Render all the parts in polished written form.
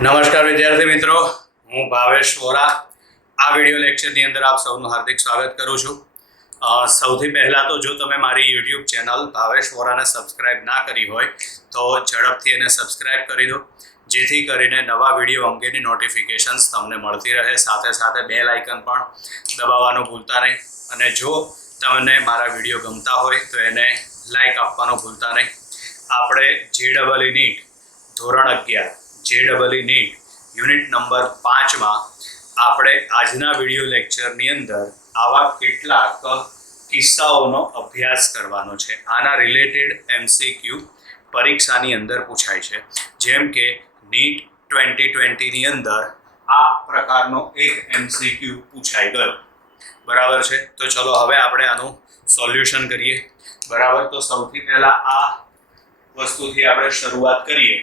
નમસ્કાર વિદ્યાર્થી મિત્રો, હું ભાવેશ વોરા આ વિડિયો લેક્ચરની અંદર આપ સૌનું હાર્દિક સ્વાગત કરું છું। સૌથી પહેલાં તો જો તમે મારી યુટ્યુબ ચેનલ ભાવેશ વોરાને સબસ્ક્રાઇબ ના કરી હોય તો ઝડપથી એને સબસ્ક્રાઇબ કરી દો, જેથી કરીને નવા વિડીયો અંગેની નોટિફિકેશન્સ તમને મળતી રહે। સાથે સાથે બેલ આઇકન પણ દબાવવાનું ભૂલતા નહીં, અને જો તમને મારા વિડીયો ગમતા હોય તો એને લાઇક આપવાનું ભૂલતા નહીં। આપણે JEE નીટ ધોરણ 11 JEE નીટ યુનિટ નંબર 5માં આપણે આજના વિડીયો લેક્ચરની અંદર આવા કેટલાક કિસ્સાઓનો અભ્યાસ કરવાનો છે। આના રિલેટેડ MCQ પરીક્ષાની અંદર પૂછાય છે, જેમ કે નીટ 2020ની અંદર આ પ્રકારનો એક MCQ પૂછાઈ ગયો, બરાબર છે। તો ચલો હવે આપણે આનું સોલ્યુશન કરીએ, બરાબર। તો સૌથી પહેલા આ વસ્તુથી આપણે શરૂઆત કરીએ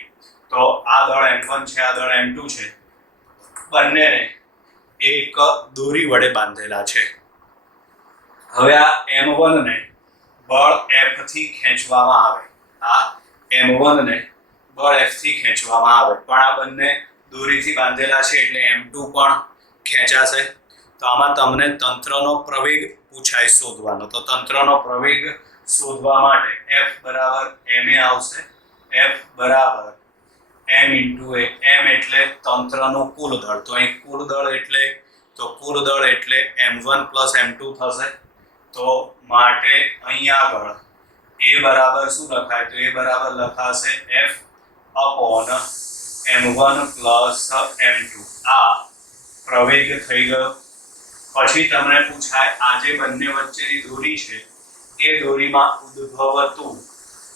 તો આ દળ M1 છે, આ દળ M2 છે, બંનેને એક દોરી વડે બાંધેલા છે। હવે આ M1 ને બળ F થી ખેંચવામાં આવે, આ M1 ને બળ F થી ખેંચવામાં આવે, પણ આ બંને દોરીથી બાંધેલા છે એટલે M2 પણ ખેંચાશે। તો આમાં તમને તંત્રનો પ્રવેગ પૂછાય શોધવાનો, તો તંત્રનો પ્રવેગ શોધવા માટે F બરાબર ma આવશે, F બરાબર m into a, m એટલે તંત્રનું કુલ દળ, તો અહીં કુલ દળ એટલે m1 plus m2 થશે। તો માટે અહીં આગળ a બરાબર શું લખાય, તો a બરાબર લખાશે f upon m1 plus m2। આ પ્રવેગ થઈ ગયો। પછી તમને પૂછાય આ જે બંને વચ્ચેની દોરી છે એ દોરીમાં ઉદ્ભવતું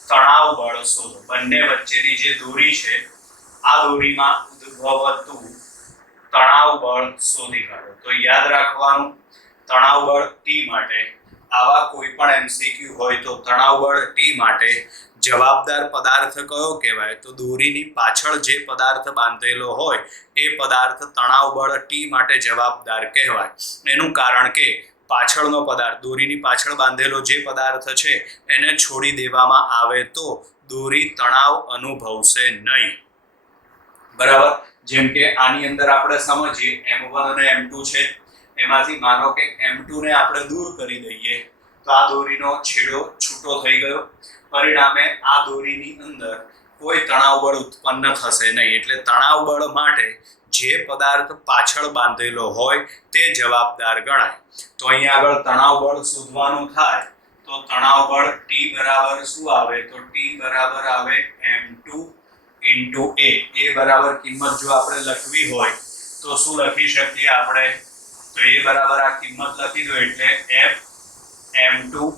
તણાવ બળ શોધો। બંને વચ્ચેની જે દોરી છે આ દોરીમાં ઉદ્ભવતું તણાવ બળ શોધી કાઢો। તો યાદ રાખવાનું, તણાવ બળ T માટે આવા કોઈ પણ MCQ હોય તો તણાવ બળ T માટે જવાબદાર પદાર્થ કયો કહેવાય, તો દોરીની પાછળ જે પદાર્થ બાંધેલો હોય એ પદાર્થ તણાવ બળ T માટે જવાબદાર કહેવાય। એનું કારણ કે પાછળનો પદાર્થ, દોરીની પાછળ બાંધેલો જે પદાર્થ છે એને છોડી દેવામાં આવે તો દોરી તણાવ અનુભવશે નહીં, બરાબર। જેમ કે આની અંદર આપણે સમજીએ M1 અને M2 છે, એમાંથી માનો કે M2 ને આપણે દૂર કરી દઈએ તો આ દોરીનો છેડો છૂટો થઈ ગયો, પરિણામે આ દોરીની અંદર કોઈ તણાવ બળ ઉત્પન્ન થશે નહીં, એટલે તણાવ બળ માટે જે પદાર્થ પાછળ બાંધેલો હોય તે જવાબદાર ગણાય। તો અહીંયા આગળ તણાવ બળ શોધવાનું થાય તો તણાવ બળ T બરાબર શું આવે, તો T બરાબર આવે M2 into A। A બરાબર કિંમત જો આપણે લખવી હોય તો શું લખી શકીએ આપણે, તો A બરાબર આ કિંમત લખી દો એટલે F M2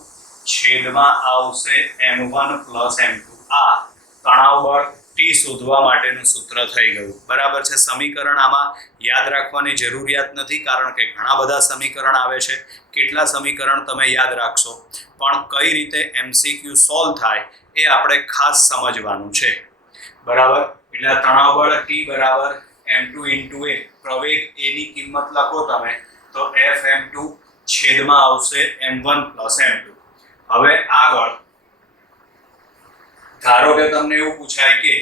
છેદમાં આવશે M1 plus M2। આ તણાવ બળ T શોધવા માટેનું સૂત્ર થઈ ગયું, બરાબર છે। સમીકરણ આમાં યાદ રાખવાની જરૂરિયાત નથી, કારણ કે ઘણા બધા સમીકરણ આવે છે, કેટલા સમીકરણ તમે યાદ રાખશો, પણ કઈ રીતે MCQ સોલ્વ થાય એ આપણે ખાસ સમજવાનું છે, બરાબર। એટલે તણાવ બળ T બરાબર M2 into A, પ્રવેગ A ની કિંમત લખો તમે તો F M2 છેદમાં આવશે M1 plus M2। હવે આગળ ધારો કે તમને એવું પૂછાય કે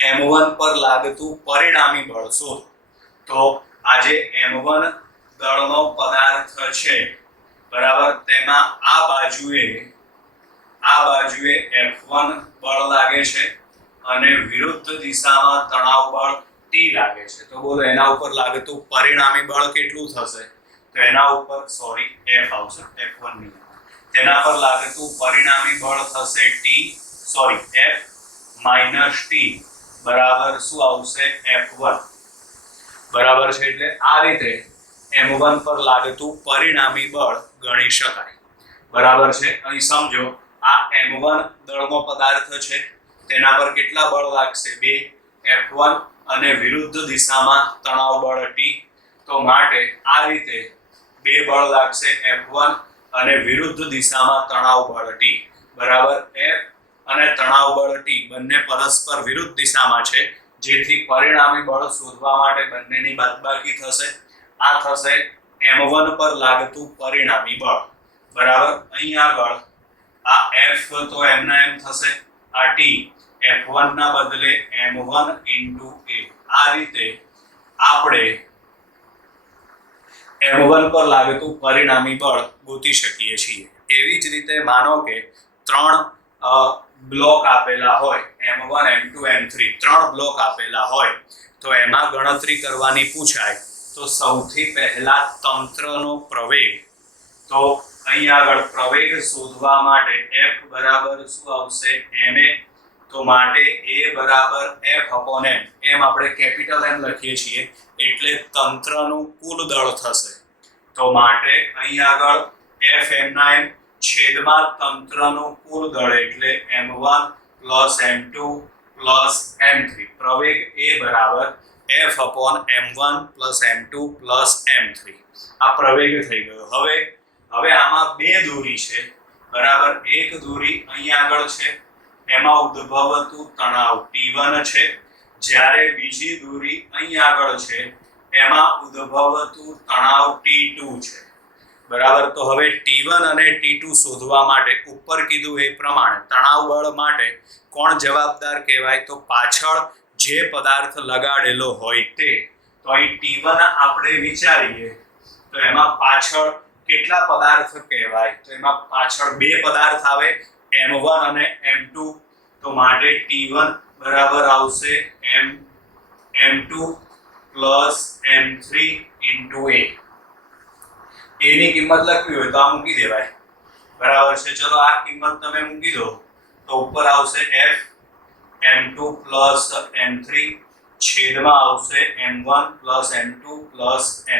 M1 પર લાગતું પરિણામી બળ શોધો, તો આ જે M1 દળનો પદાર્થ છે, બરાબર, તેમાં આ બાજુએ F1 બળ લાગે છે અને વિરુદ્ધ દિશામાં તણાવ બળ T લાગે છે। તો બોલો એના ઉપર લાગતું પરિણામી બળ કેટલું થશે, તો એના ઉપર F આવશે, F1 ની તેના પર લાગતું પરિણામી બળ થશે F minus T બરાબર શું આવશે F1, બરાબર છે। એટલે આ રીતે M1 પર લાગતું પરિણામી બળ ગણી શકાય, બરાબર છે। અહીં સમજો આ M1 દળનો પદાર્થ છે, તેના પર કેટલા બળ લાગશે, 2 F1 અને વિરુદ્ધ દિશામાં તણાવ બળ T। તો માટે આ રીતે 2 બળ લાગશે F1 અને વિરુદ્ધ દિશામાં તણાવ બળ T, બરાબર। F અને તણાવ બળ T બંને પરસ્પર વિરુદ્ધ દિશામાં છે, જેથી પરિણામી બળ શોધવા માટે બંનેની બાદબાકી થશે। આ થશે M1 પર લાગતું પરિણામી બળ, બરાબર। અહીં આગળ આ F તો m ના m થશે, આ T F1 ના બદલે M1 into A। આ આ રીતે આપણે M1 પર લાગતું પરિણામી બળ ગોતી શકીએ છીએ. એવી જ રીતે માનો કે 3 બ્લોક આપેલા હોય, M1 M2 M3 3 બ્લોક આપેલા હોય, તો એમાં ગણતરી કરવાની પૂછાય તો સૌથી પહેલા તંત્રનો પ્રવેગ. તો અહીં આગળ પ્રવેગ શોધવા માટે F બરાબર શું આવશે? ma. તો માટે A બરાબર F/m. એમ આપણે કેપિટલ M લખીએ છીએ એટલે તંત્રનું કુલ દળ થશે. તો માટે અહીં આગળ F(m)(m) છેદમાં તંત્રનું કુલ દળ એટલે m1 m2 m3. પ્રવેગ A બરાબર F/m1 m2 m3. આ પ્રવેગ થઈ ગયો. હવે આમાં બે દૂરી છે, બરાબર. એક દૂરી અહીં આગળ છે, એમાં ઉદ્ભવતું તણાવ T1 છે, જ્યારે બીજી દૂરી અહીં આગળ છે, એમાં ઉદ્ભવતું તણાવ T2 છે, બરાબર. તો હવે T1 અને T2 શોધવા માટે ઉપર કીધું એ પ્રમાણે તણાવ બળ માટે કોણ જવાબદાર કહેવાય? તો પાછળ જે પદાર્થ લગાડેલો હોય તે. તો અહીં T1 આપણે વિચારીએ તો એમાં પાછળ કેટલા પદાર્થ કહેવાય? તો એમાં પાછળ બે પદાર્થ આવે, M1 અને M2. તો માટે T1 બરાબર આવશે M2 m3 into A. એની કિંમત લખવી હોય તો આ મૂકી દેવાય, બરાબર છે. ચલો આ કિંમત તમે મૂકી દો તો ઉપર આવશે F m2 m3 છેદમાં આવશે m1 m2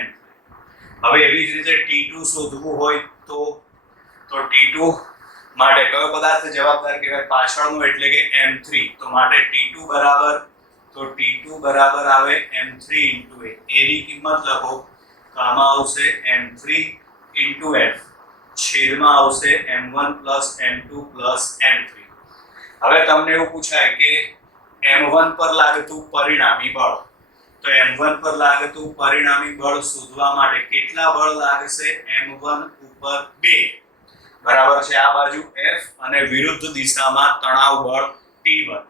m3. હવે એવી જ રીતે T2 શોધવું હોય તો T2 માટે કયો પદાર્થ જવાબદાર કહેવાય? પાછળનો એટલે કે m3. તો માટે T2 બરાબર આવે m3 into A. એની કિંમત લખો તો આમાં આવશે m3 into F છેદમાં આવશે m1 m2 m3. હવે તમને એવું પૂછાય કે m1 પર લાગતું પરિણામી બળ. તો m1 પર લાગતું પરિણામી બળ શોધવા માટે કેટલા બળ લાગશે? m1 ઉપર 2, બરાબર છે. આ બાજુ F અને વિરુદ્ધ દિશામાં તણાવ બળ T1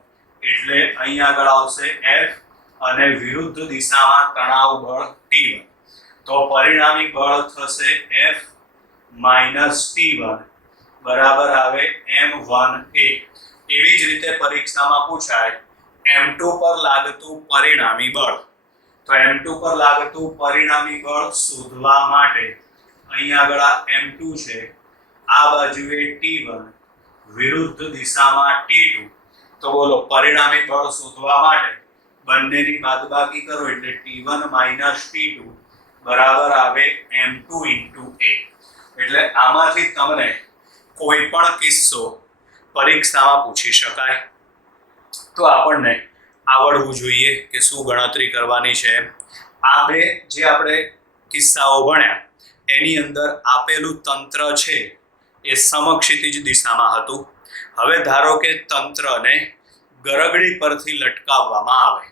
એટલે અહીં આગળ આવશે F અને વિરુદ્ધ દિશામાં તણાવ બળ T1. તો પરિણામી બળ થશે F - T1 બરાબર આવે m1A. એવી જ રીતે પરીક્ષામાં પૂછાય m2 પર લાગતું પરિણામી બળ. તો m2 પર લાગતું પરિણામી બળ શોધવા માટે અહીં આગળ આ m2 છે, આ બાજુએ T1, વિરુદ્ધ દિશામાં T2. તો બોલો પરિણામી બળ શોધવા માટે બંનેની બાદબાકી કરો એટલે T1 - T2 બરાબર આવે m2 into A. એટલે આમાંથી તમને કોઈ પણ કિસ્સો પરીક્ષામાં પૂછી શકાય. તો આપણને આવડવું જોઈએ કે શું ગણતરી કરવાની છે. આ બે જે આપણે કિસ્સાઓ ભણ્યા એની અંદર આપેલું તંત્ર છે એ સમક્ષિતિજ દિશામાં હતું. હવે ધારો કે તંત્રને ગરગડી પરથી લટકાવવામાં આવે,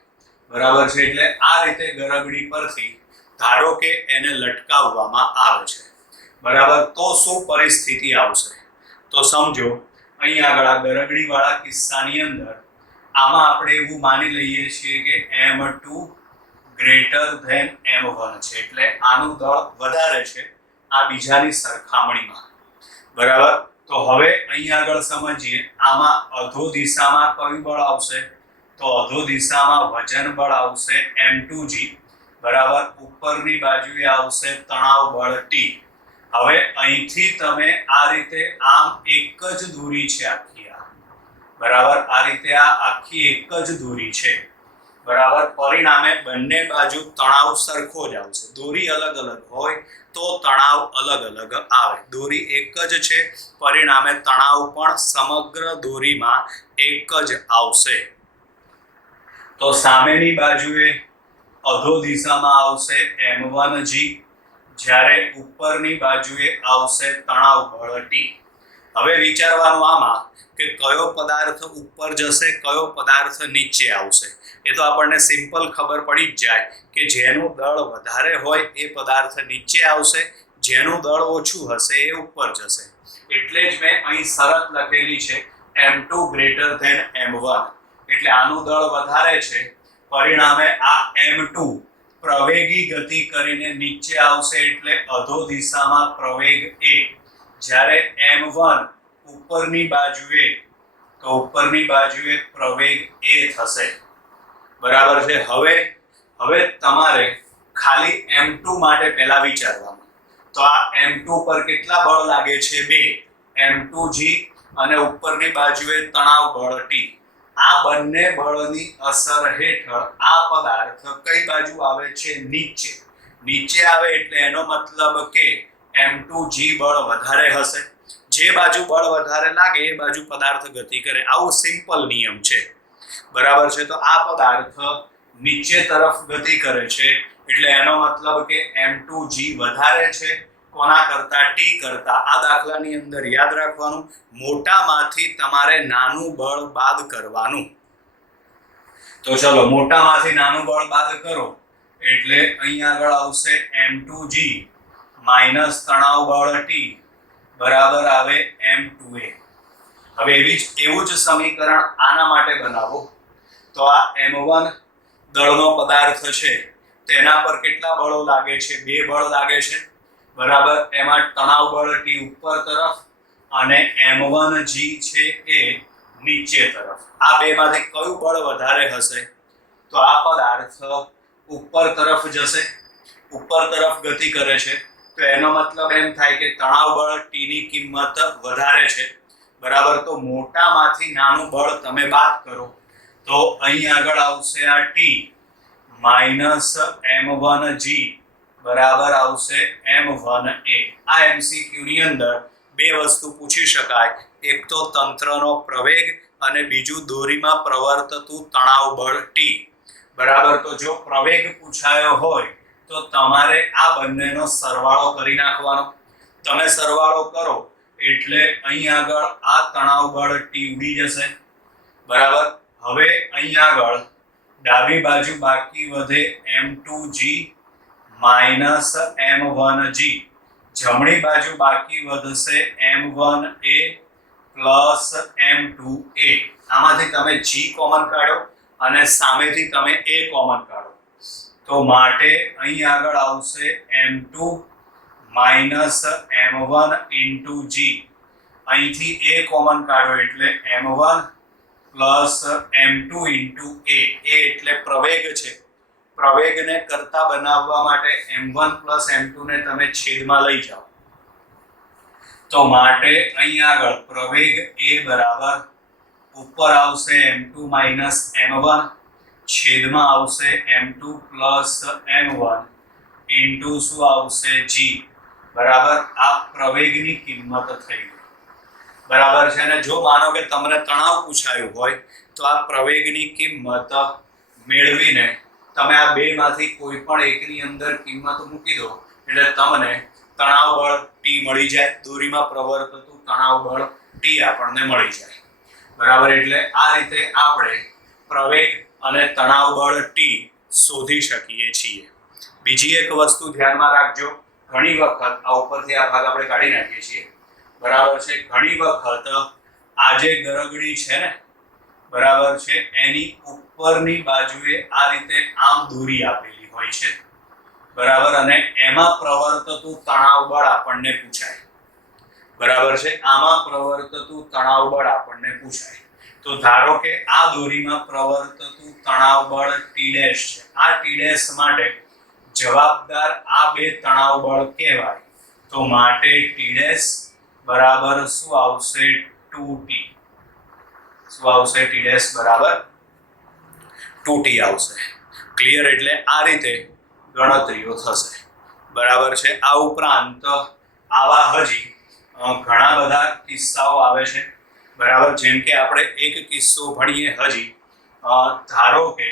બરાબર છે. એટલે આ રીતે ગરગડી પરથી ધારો કે એને લટકાવવામાં આવે છે, બરાબર. તો શું પરિસ્થિતિ આવશે? તો સમજો અહીં આગળ આ ગરગડી વાળા કિસ્સાની અંદર આમાં આપણે એવું માની લઈએ છીએ કે m2 greater than m1 છે, એટલે આનું દળ વધારે છે આ બીજાની સરખામણીમાં, બરાબર. તો હવે અહીં આગળ સમજીએ આમાં અધો દિશામાં કયું બળ આવશે? તો અધો દિશામાં વજન બળ આવશે m2g, બરાબર. ઉપરની બાજુએ આવશે તણાવ બળ T. હવે અહીંથી તમે આ રીતે આમ એક જ દૂરી છે આખી આ, બરાબર. આ રીતે આ આખી એક જ દૂરી છે, બરાબર. પરિણામે બંને બાજુ તણાવ સરખો જ આવશે. દોરી અલગ અલગ હોય તો તણાવ અલગ અલગ આવે. દોરી એક જ છે, પરિણામે તણાવ પણ સમગ્ર દોરીમાં એક જ આવશે. તો સામેની બાજુએ અધો દિશામાં આવશે m1g, જ્યારે ઉપરની બાજુએ આવશે તણાવ બળ T. હવે વિચારવાનું આમાં કે કયો પદાર્થ ઉપર જશે, કયો પદાર્થ નીચે આવશે. એ તો આપણને સિમ્પલ ખબર પડી જ જાય કે જેનું દળ વધારે હોય એ પદાર્થ નીચે આવશે, જેનું દળ ઓછું હશે એ ઉપર જશે. એટલે જ મેં અહીં શરત લખેલી છે m2 greater than m1. એટલે આનું દળ વધારે છે પરિણામે આ m2 પ્રવેગી ગતિ કરીને નીચે આવશે એટલે અધો દિશામાં પ્રવેગ a. જ્યારે m1 ઉપરની બાજુએ તો ઉપરની બાજુએ પ્રવેગ a થશે. બરાબર છે. હવે તમારે ખાલી m2 માટે પહેલા વિચારવાનું. તો આ m2 પર કેટલા બળ લાગે છે? 2 m2g અને ઉપરની બાજુએ તણાવ બળ T. આ બંને બળની અસર હેઠળ આ પદાર્થ કઈ બાજુ આવે છે? નીચે આવે એટલે એનો મતલબ કે m2g બળ વધારે હશે. જે બાજુ બળ વધારે લાગે એ બાજુ પદાર્થ ગતિ કરે. આવું સિમ્પલ નિયમ છે. બરાબર છે. તો આ પદાર્થ નીચે તરફ ગતિ કરે છે એટલે એનો મતલબ કે m2g વધારે છે કોના કરતા? T કરતા. આ દાખલાની અંદર યાદ રાખવાનું, મોટામાંથી તમારે નાનું બળ બાદ કરવાનું. તો ચલો મોટામાંથી નાનું બળ બાદ કરો એટલે અહીંયા આગળ આવશે m2g માઈનસ તણાવ બળ T બરાબર આવે m2a. હવે એવું જ સમીકરણ આના માટે બનાવો. તો આ m1 દળનો પદાર્થ છે તેના પર કેટલા બળો લાગે છે? 2 બળ લાગે છે. બરાબર. એમાં તણાવ બળ T ઉપર તરફ અને m1g છે એ નીચે તરફ. આ બેમાંથી કયું બળ વધારે હશે? તો આ પદાર્થ ઉપર તરફ જશે, ઉપર તરફ ગતિ કરે છે તો એનો મતલબ એમ થાય કે તણાવ બળ T ની કિંમત વધારે છે. બરાબર. તો મોટામાંથી નાનું બળ તમે બાદ કરો તો અહીં આગળ આવશે આ T માઈનસ m1g બરાબર આવશે m1a. આ MCQ ની અંદર બે વસ્તુ પૂછી શકાય. એક તો તંત્રનો પ્રવેગ અને બીજું દોરીમાં પ્રવર્તતું તણાવ બળ T. બરાબર. તો જો પ્રવેગ પૂછાયો હોય તો તમારે આ બંનેનો સરવાળો કરી નાખવાનો. તમે સરવાળો કરો એટલે અહીં આગળ આ તણાવ બળ T ઉડી જશે. બરાબર. હવે અહીં આગળ ડાબી બાજુ બાકી વધે m2g માઈનસ m1g. જમણી બાજુ બાકી વધશે m1a પ્લસ m2a. આમાંથી તમે g કોમન કાઢો અને સામેથી તમે a કોમન કાઢો તો માટે અહીં આગળ આવશે m2 minus m1 into g. અહીંથી a કોમન કાઢો એટલે m1 plus m2 into a. એટલે પ્રવેગ છે. પ્રવેગને કરતા બનાવવા માટે m1 પ્લસ m2 ને તમે છેદમાં લઈ જાઓ તો માટે અહીં આગળ પ્રવેગ a બરાબર ઉપર આવશે m2 માઈનસ m1 છેદમાં આવશે m2 પ્લસ m1 ઇન્ટુ શું આવશે? g. બરાબર. આ પ્રવેગની કિંમત થઈ ગઈ. બરાબર છે. અને જો માનો કે તમને તણાવ પૂછાયું હોય તો આ પ્રવેગની કિંમત મેળવીને તમે આ બેમાંથી કોઈ પણ એકની અંદર કિંમત મૂકી દો એટલે તમને તણાવ બળ T મળી જાય. દોરીમાં પ્રવર્તતું તણાવ બળ T આપણને મળી જાય. બરાબર. એટલે આ રીતે આપણે પ્રવેગ અને તણાવ બળ T શોધી શકીએ છીએ. બીજી એક વસ્તુ ધ્યાનમાં રાખજો. ઘણી વખત આ ઉપરથી આ ભાગ આપણે કાઢી નાખીએ છીએ. બરાબર છે. ઘણી વખત આ જે ગરગડી છે ને બરાબર છે એની ઉપરની બાજુએ આ રીતે આમ દોરી આપેલી હોય છે. બરાબર. અને એમાં પ્રવર્તતું તણાવ બળ આપણને પૂછાય. બરાબર છે. આમાં પ્રવર્તતું તણાવ બળ આપણને પૂછાય તો ધારો કે આ દોરીમાં પ્રવર્તતું તણાવ બળ T' છે. આ T' માટે જવાબદાર આ બે તણાવ બળ કહેવાય. તો માટે T' બરાબર શું આવશે? 2T. શું આવશે? T' બરાબર 2T આવશે. ક્લિયર. એટલે આ રીતે ગણતરીઓ થશે. બરાબર છે. આ ઉપરાંત આવા હજી ઘણા બધા કિસ્સાઓ આવે છે. બરાબર. જેમ કે આપણે એક કિસ્સો ભણીએ હજી. ધારો કે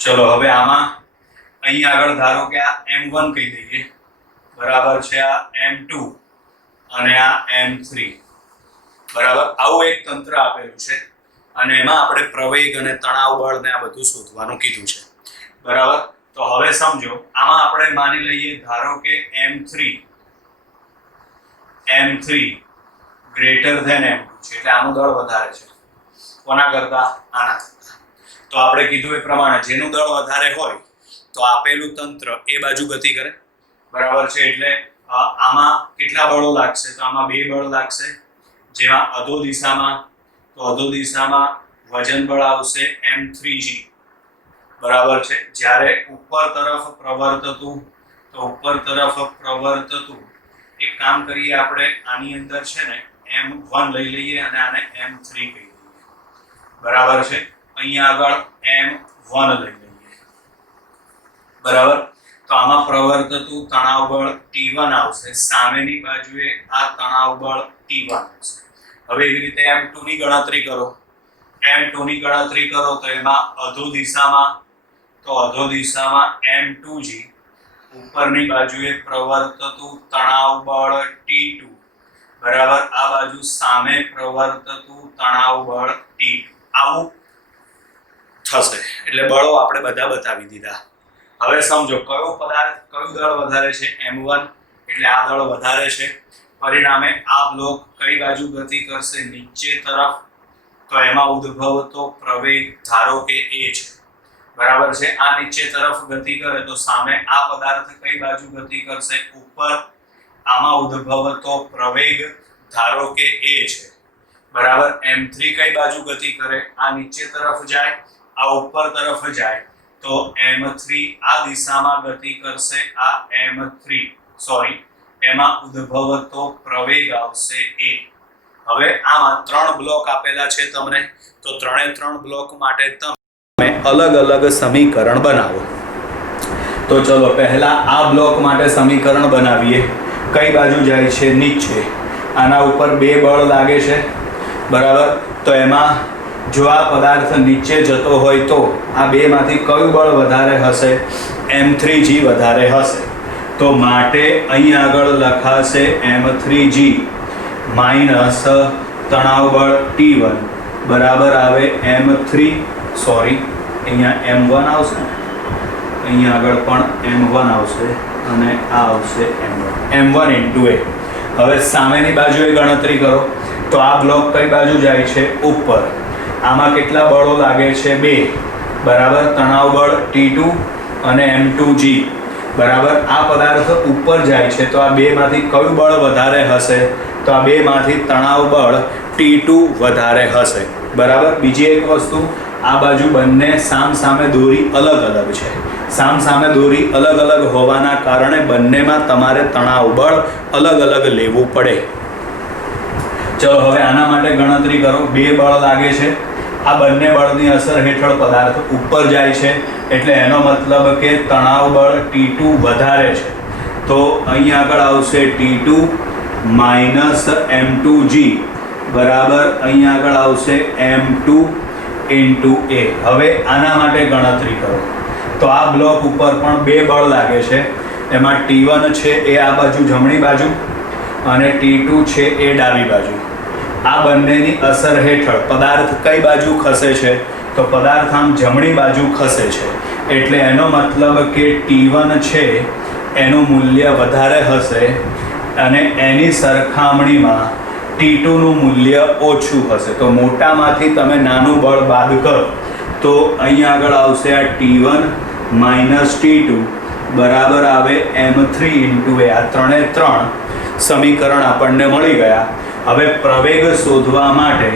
ચલો હવે આમાં અહીંયા આગળ ધારો કે આ m1 કહી દઈએ, બરાબર છે, આ m2 અને આ m3, બરાબર. આવું એક તંત્ર આપેલું છે અને એમાં આપણે પ્રવેગ અને તણાવ બળ ને આ બધું શોધવાનું કીધું છે, બરાબર. તો હવે સમજો, આમાં આપણે માની લઈએ ધારો કે m3 ગ્રેટર ધેન m2 છે, એટલે આનું દળ વધારે છે કોના કરતા? આના કરતા. તો આપણે કીધું એ પ્રમાણે જેનું દળ વધારે હોય તો આપેલું તંત્ર એ બાજુ ગતિ કરે, બરાબર છે. એટલે આમાં કેટલા બળો લાગશે? તો આમાં 2 બળ લાગશે, જેમાં અધો દિશામાં, તો અધો દિશામાં વજન બળ આવશે m3g, બરાબર છે. જ્યારે ઉપર તરફ પ્રવર્તતું, તો ઉપર તરફ પ્રવર્તતું એક કામ કરીએ આપણે, આની અંદર છે ને m1 લઈ લઈએ અને આને m3 કહી દઈએ, બરાબર છે. અહીંયા આગળ m1 લઈ લઈએ, બરાબર. તો આમાં પ્રવર્તતું તણાવ બળ T1 આવશે, સામેની બાજુએ આ તણાવ બળ T1 આવશે. હવે એવી રીતે m2 ની ગણતરી કરો, m2 ની ગણતરી કરો તો એમાં અધો દિશામાં, તો અધો દિશામાં m2g, ઉપરની બાજુએ પ્રવર્તતું તણાવ બળ T2, બરાબર. આ બાજુ સામે પ્રવર્તતું તણાવ બળ T2. આવું થશે. એટલે બળો આપણે બધા બતાવી દીધા. હવે સમજો કયો પદાર્થ, કયું દળ વધારે છે? m1, એટલે આ દળ વધારે છે. પરિણામે આ બ્લોક કઈ બાજુ ગતિ કરશે? નીચે તરફ. તો એમાં ઉદ્ભવતો પ્રવેગ ધારો કે a છે, બરાબર છે. આ નીચે તરફ ગતિ કરે તો સામે આ પદાર્થ કઈ બાજુ ગતિ કરશે? ઉપર. આમાં ઉદ્ભવતો પ્રવેગ ધારો કે a છે, બરાબર. m3 કઈ બાજુ ગતિ કરે? આ નીચે તરફ જાય, આ ઉપર તરફ જાય, તો m3 આ દિશામાં ગતિ કરશે, આ m3 સોરી, એમાં ઉદ્ભવતો પ્રવેગ આવશે a. હવે આમાં 3 બ્લોક આપેલા છે તમને, તો 3 બ્લોક માટે તમે અલગ અલગ સમીકરણ બનાવો. તો ચલો પહેલા આ બ્લોક માટે સમીકરણ બનાવીએ. કઈ બાજુ જાય છે? નીચે. આના ઉપર 2 બળ લાગે છે, બરાબર. તો એમાં જો આ પદાર્થ નીચે જતો હોય તો આ 2 માંથી કયું બળ વધારે હશે? m3g વધારે હશે. તો માટે અહીં આગળ લખાશે m3g માઈનસ તણાવ બળ T1 બરાબર આવે m3, સોરી અહીંયા m1 આવશે, અહીંયા આગળ પણ m1 આવશે અને આ આવશે m1 into a. હવે સામેની બાજુએ ગણતરી કરો તો આ બ્લોક કઈ બાજુ જાય છે? ઉપર. આમાં કેટલા બળો લાગે છે? 2, બરાબર. તણાવ બળ T2 અને m2g, બરાબર. આ પદાર્થ ઉપર જાય છે તો આ 2 માંથી કયું બળ વધારે હશે? તો આ 2 માંથી તણાવ બળ T2 વધારે હશે, બરાબર. બીજી એક વસ્તુ, આ બાજુ બંને સામે દોરી અલગ અલગ છે. સામે દોરી અલગ અલગ હોવાના કારણે બંનેમાં તમારે તણાવ બળ અલગ અલગ લેવું પડે. ચલો હવે આના માટે ગણતરી કરો. 2 બળ લાગે છે, આ બંને બળની અસર હેઠળ પદાર્થ ઉપર જાય છે, એટલે એનો મતલબ કે તણાવ બળ T2 વધારે છે. તો અહીંયા આગળ આવશે T2 માઈનસ m2g, બરાબર. અહીંયા આગળ આવશે m2 into a. હવે આના માટે ગણતરી કરો તો આ બ્લોક ઉપર પણ 2 બળ લાગે છે. એમાં T1 છે એ આ બાજુ જમણી બાજુ અને T2 છે એ ડાબી બાજુ. આ બંનેની અસર હેઠળ પદાર્થ કઈ બાજુ ખસે છે? તો પદાર્થ આમ જમણી બાજુ ખસે છે, એટલે એનો મતલબ કે T1 છે એનું મૂલ્ય વધારે હશે અને એની સરખામણીમાં T2 નું મૂલ્ય ઓછું હશે. તો મોટામાંથી તમે નાનું બળ બાદ કરો તો અહીંયા આગળ આવશે આ T1 માઇનસ T2 બરાબર આવે m3 into a. આ 3 સમીકરણ આપણને મળી ગયા. હવે પ્રવેગ શોધવા માટે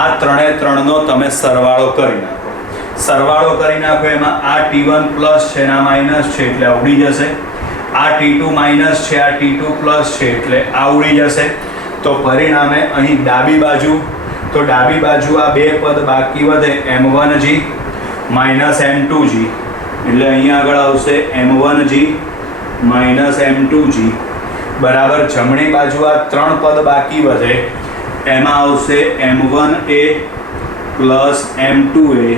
આ 3 નો તમે સરવાળો કરી નાખો. એમાં આ T1 પ્લસ છે અને આ માઇનસ છે એટલે આ ઉડી જશે. આ T2 માઇનસ છે, આ T2 પ્લસ છે એટલે આ ઉડી જશે. તો પરિણામે અહીં ડાબી બાજુ આ 2 પદ બાકી વધે, m1g માઇનસ m2g, એટલે અહીંયા આગળ આવશે m1g માઇનસ m2g બરાબર. જમણી બાજુ આ 3 પદ બાકી વધે, એમાં આવશે m1a plus m2a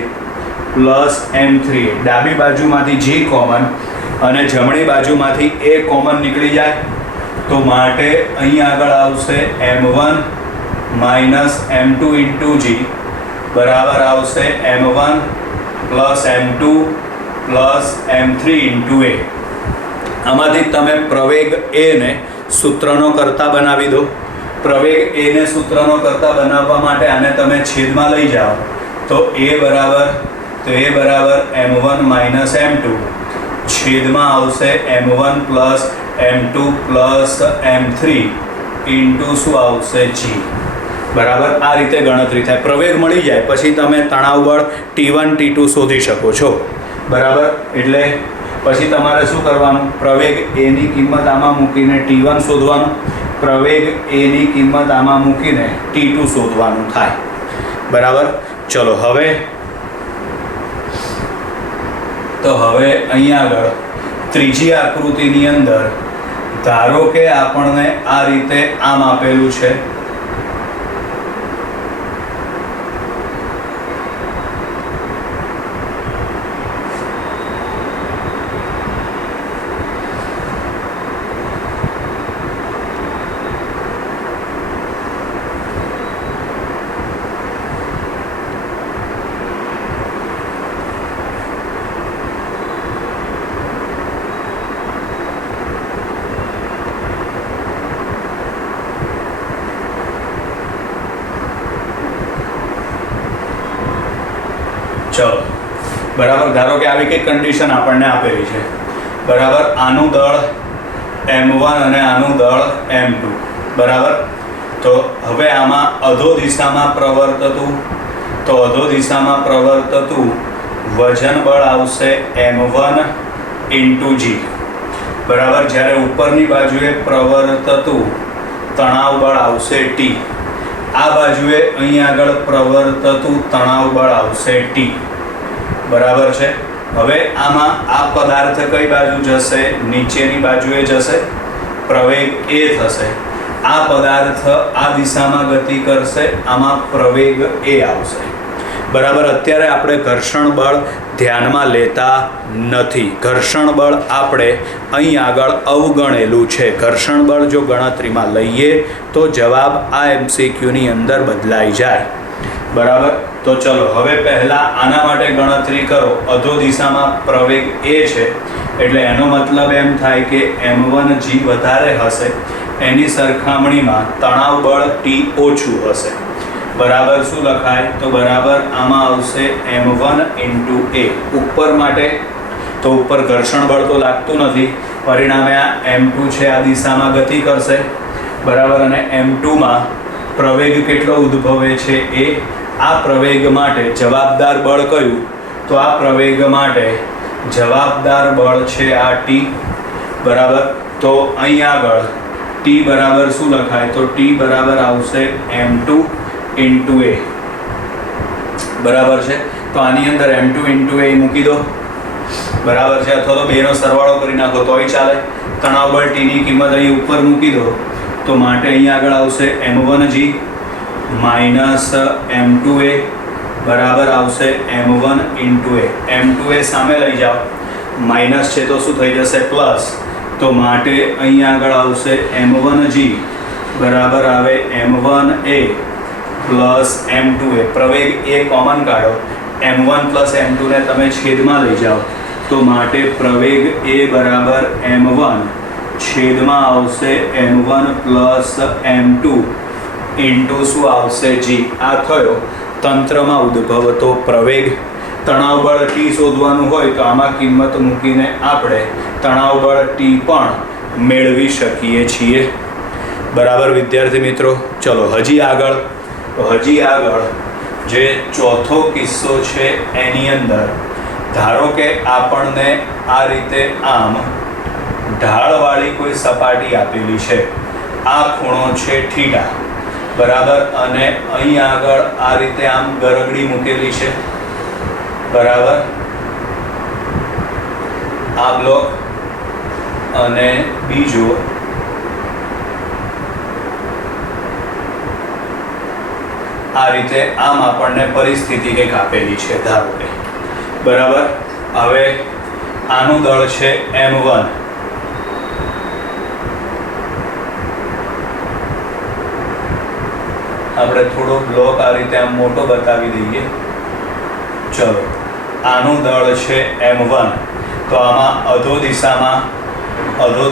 plus M3 ડાબી બાજુમાંથી G કોમન અને જમણી બાજુમાંથી A કોમન નીકળી જાય તો માટે અહીં આગળ આવશે M1 minus M2 into G બરાબર આવશે M1 plus M2 plus M3 into A. આમાંથી તમે પ્રવેગ A ને સૂત્રનો કરતા બનાવી દો. પ્રવેગ A ને સૂત્રનો કરતા બનાવવા માટે આને તમે છેદમાં લઈ જાઓ તો A બરાબર M1 માઇનસ M2 છેદમાં આવશે M1 plus M2 plus M3 into શું આવશે G બરાબર. આ રીતે ગણતરી થાય. પ્રવેગ મળી જાય પછી તમે તણાવ બળ T1 T2 શોધી શકો છો બરાબર. એટલે પછી તમારે શું કરવાનું, પ્રવેગ એની કિંમત આમાં મૂકીને T1 શોધવાનું, પ્રવેગ એની કિંમત આમાં મૂકીને T2 શોધવાનું થાય બરાબર. ચલો હવે અહીંયા આગળ ત્રીજી આકૃતિની અંદર ધારો કે આપણને આ રીતે આમ આપેલું છે ચલો બરાબર. ધારો કે આવી કઈ કન્ડિશન આપણને આપેલી છે બરાબર. આનું દળ M1 અને આનું દળ M2 બરાબર. તો હવે આમાં અધો દિશામાં પ્રવર્તતું વજન બળ આવશે M1 ઇન્ટુ G બરાબર. જ્યારે ઉપરની બાજુએ પ્રવર્તતું તણાવ બળ આવશે T. આ બાજુએ અહીં આગળ પ્રવર્તતું તણાવ બળ આવશે T બરાબર છે. હવે આમાં આ પદાર્થ કઈ બાજુ જશે, નીચેની બાજુએ જશે, પ્રવેગ A થશે. આ પદાર્થ આ દિશામાં ગતિ કરશે, આમાં પ્રવેગ A આવશે બરાબર. અત્યારે આપણે ઘર્ષણ બળ ધ્યાનમાં લેતા નથી. ઘર્ષણ બળ આપણે અહીં આગળ અવગણેલું છે. ઘર્ષણ બળ જો ગણતરીમાં લઈએ તો જવાબ આ MCQની અંદર બદલાઈ જાય બરાબર. તો ચલો હવે પહેલાં આના માટે ગણતરી કરો. અધો દિશામાં પ્રવેગ A છે એટલે એનો મતલબ એમ થાય કે M1G વધારે હશે, એની સરખામણીમાં તણાવ બળ T ઓછું હશે બરાબર. શું લખાય તો બરાબર આમાં આવશે M1 ઇન્ટુ A. ઉપર માટે તો ઉપર ઘર્ષણ બળ તો લાગતું નથી, પરિણામે આ M2 છે આ દિશામાં ગતિ કરશે બરાબર. અને M2માં પ્રવેગ કેટલો ઉદ્ભવે છે A. આ પ્રવેગ માટે જવાબદાર બળ કયું, તો આ પ્રવેગ માટે જવાબદાર બળ છે આ T બરાબર. તો અહીં આગળ T બરાબર શું લખાય તો T બરાબર આવશે M2 ઇન્ટુ A બરાબર છે. તો આની અંદર M2 ઇન્ટુ A મૂકી દો બરાબર છે, અથવા તો બેનો સરવાળો કરી નાખો તોય ચાલે. તણાવ બળ Tની કિંમત અહીં ઉપર મૂકી દો તો માટે અહીં આગળ આવશે M1G માઇનસ M2A બરાબર આવશે M1 ઇન્ટુ A. M2A સામે લઈ જાઓ, માઇનસ છે તો શું થઈ જશે પ્લસ, તો માટે અહીં આગળ આવશે M1G બરાબર આવે M1A પ્લસ M2A. પ્રવેગ A કોમન કાઢો, M1 પ્લસ M2 ને તમે છેદમાં લઈ જાઓ તો માટે પ્રવેગ A બરાબર M1 છેદમાં આવશે M1 પ્લસ M2 ઇન્ટુ શું આવશે G. આ થયો તંત્રમાં ઉદ્ભવતો પ્રવેગ. તણાવ બળ T શોધવાનું હોય તો આમાં કિંમત મૂકીને આપણે તણાવ બળ T પણ મેળવી શકીએ છીએ બરાબર વિદ્યાર્થી મિત્રો. ચલો હજી આગળ જે ચોથો કિસ્સો છે એની અંદર ધારો કે આપણને આ રીતે આમ ઢાળવાળી કોઈ સપાટી આપેલી છે. આ ખૂણો છે થીટા બરાબર. અને અહીં આગળ આ રીતે આમ ગરગડી મૂકેલી છે બરાબર. આ બ્લોક અને બીજો આ રીતે આમ આપણને પરિસ્થિતિ કંઈક આપેલી છે ધારો કે બરાબર. હવે આનું દળ છે M1. આપણે થોડો બ્લોક આ રીતે આમ મોટો બતાવી દઈએ. ચલો, આનું દળ છે M1. તો આમાં અધો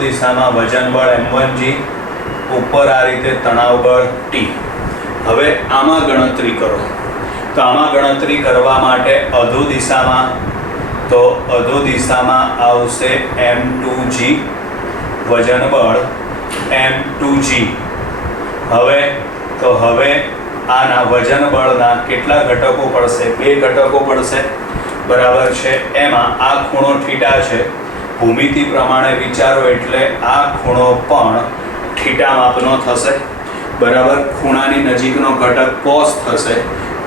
દિશામાં વજન બળ M1G, ઉપર આ રીતે તણાવ બળ T. હવે આમાં ગણતરી કરો. તો આમાં ગણતરી કરવા માટે અધો દિશામાં આવશે M2G, વજન બળ M2G. હવે આના વજન બળના કેટલા ઘટકો પડશે? 2 ઘટકો પડશે, બરાબર છે. એમાં આ ખૂણો થીટા છે, ભૂમિતિ પ્રમાણે વિચારો એટલે આ ખૂણો પણ થીટા માપનો થશે, બરાબર. ખૂણાની નજીકનો ઘટક કોસ થશે,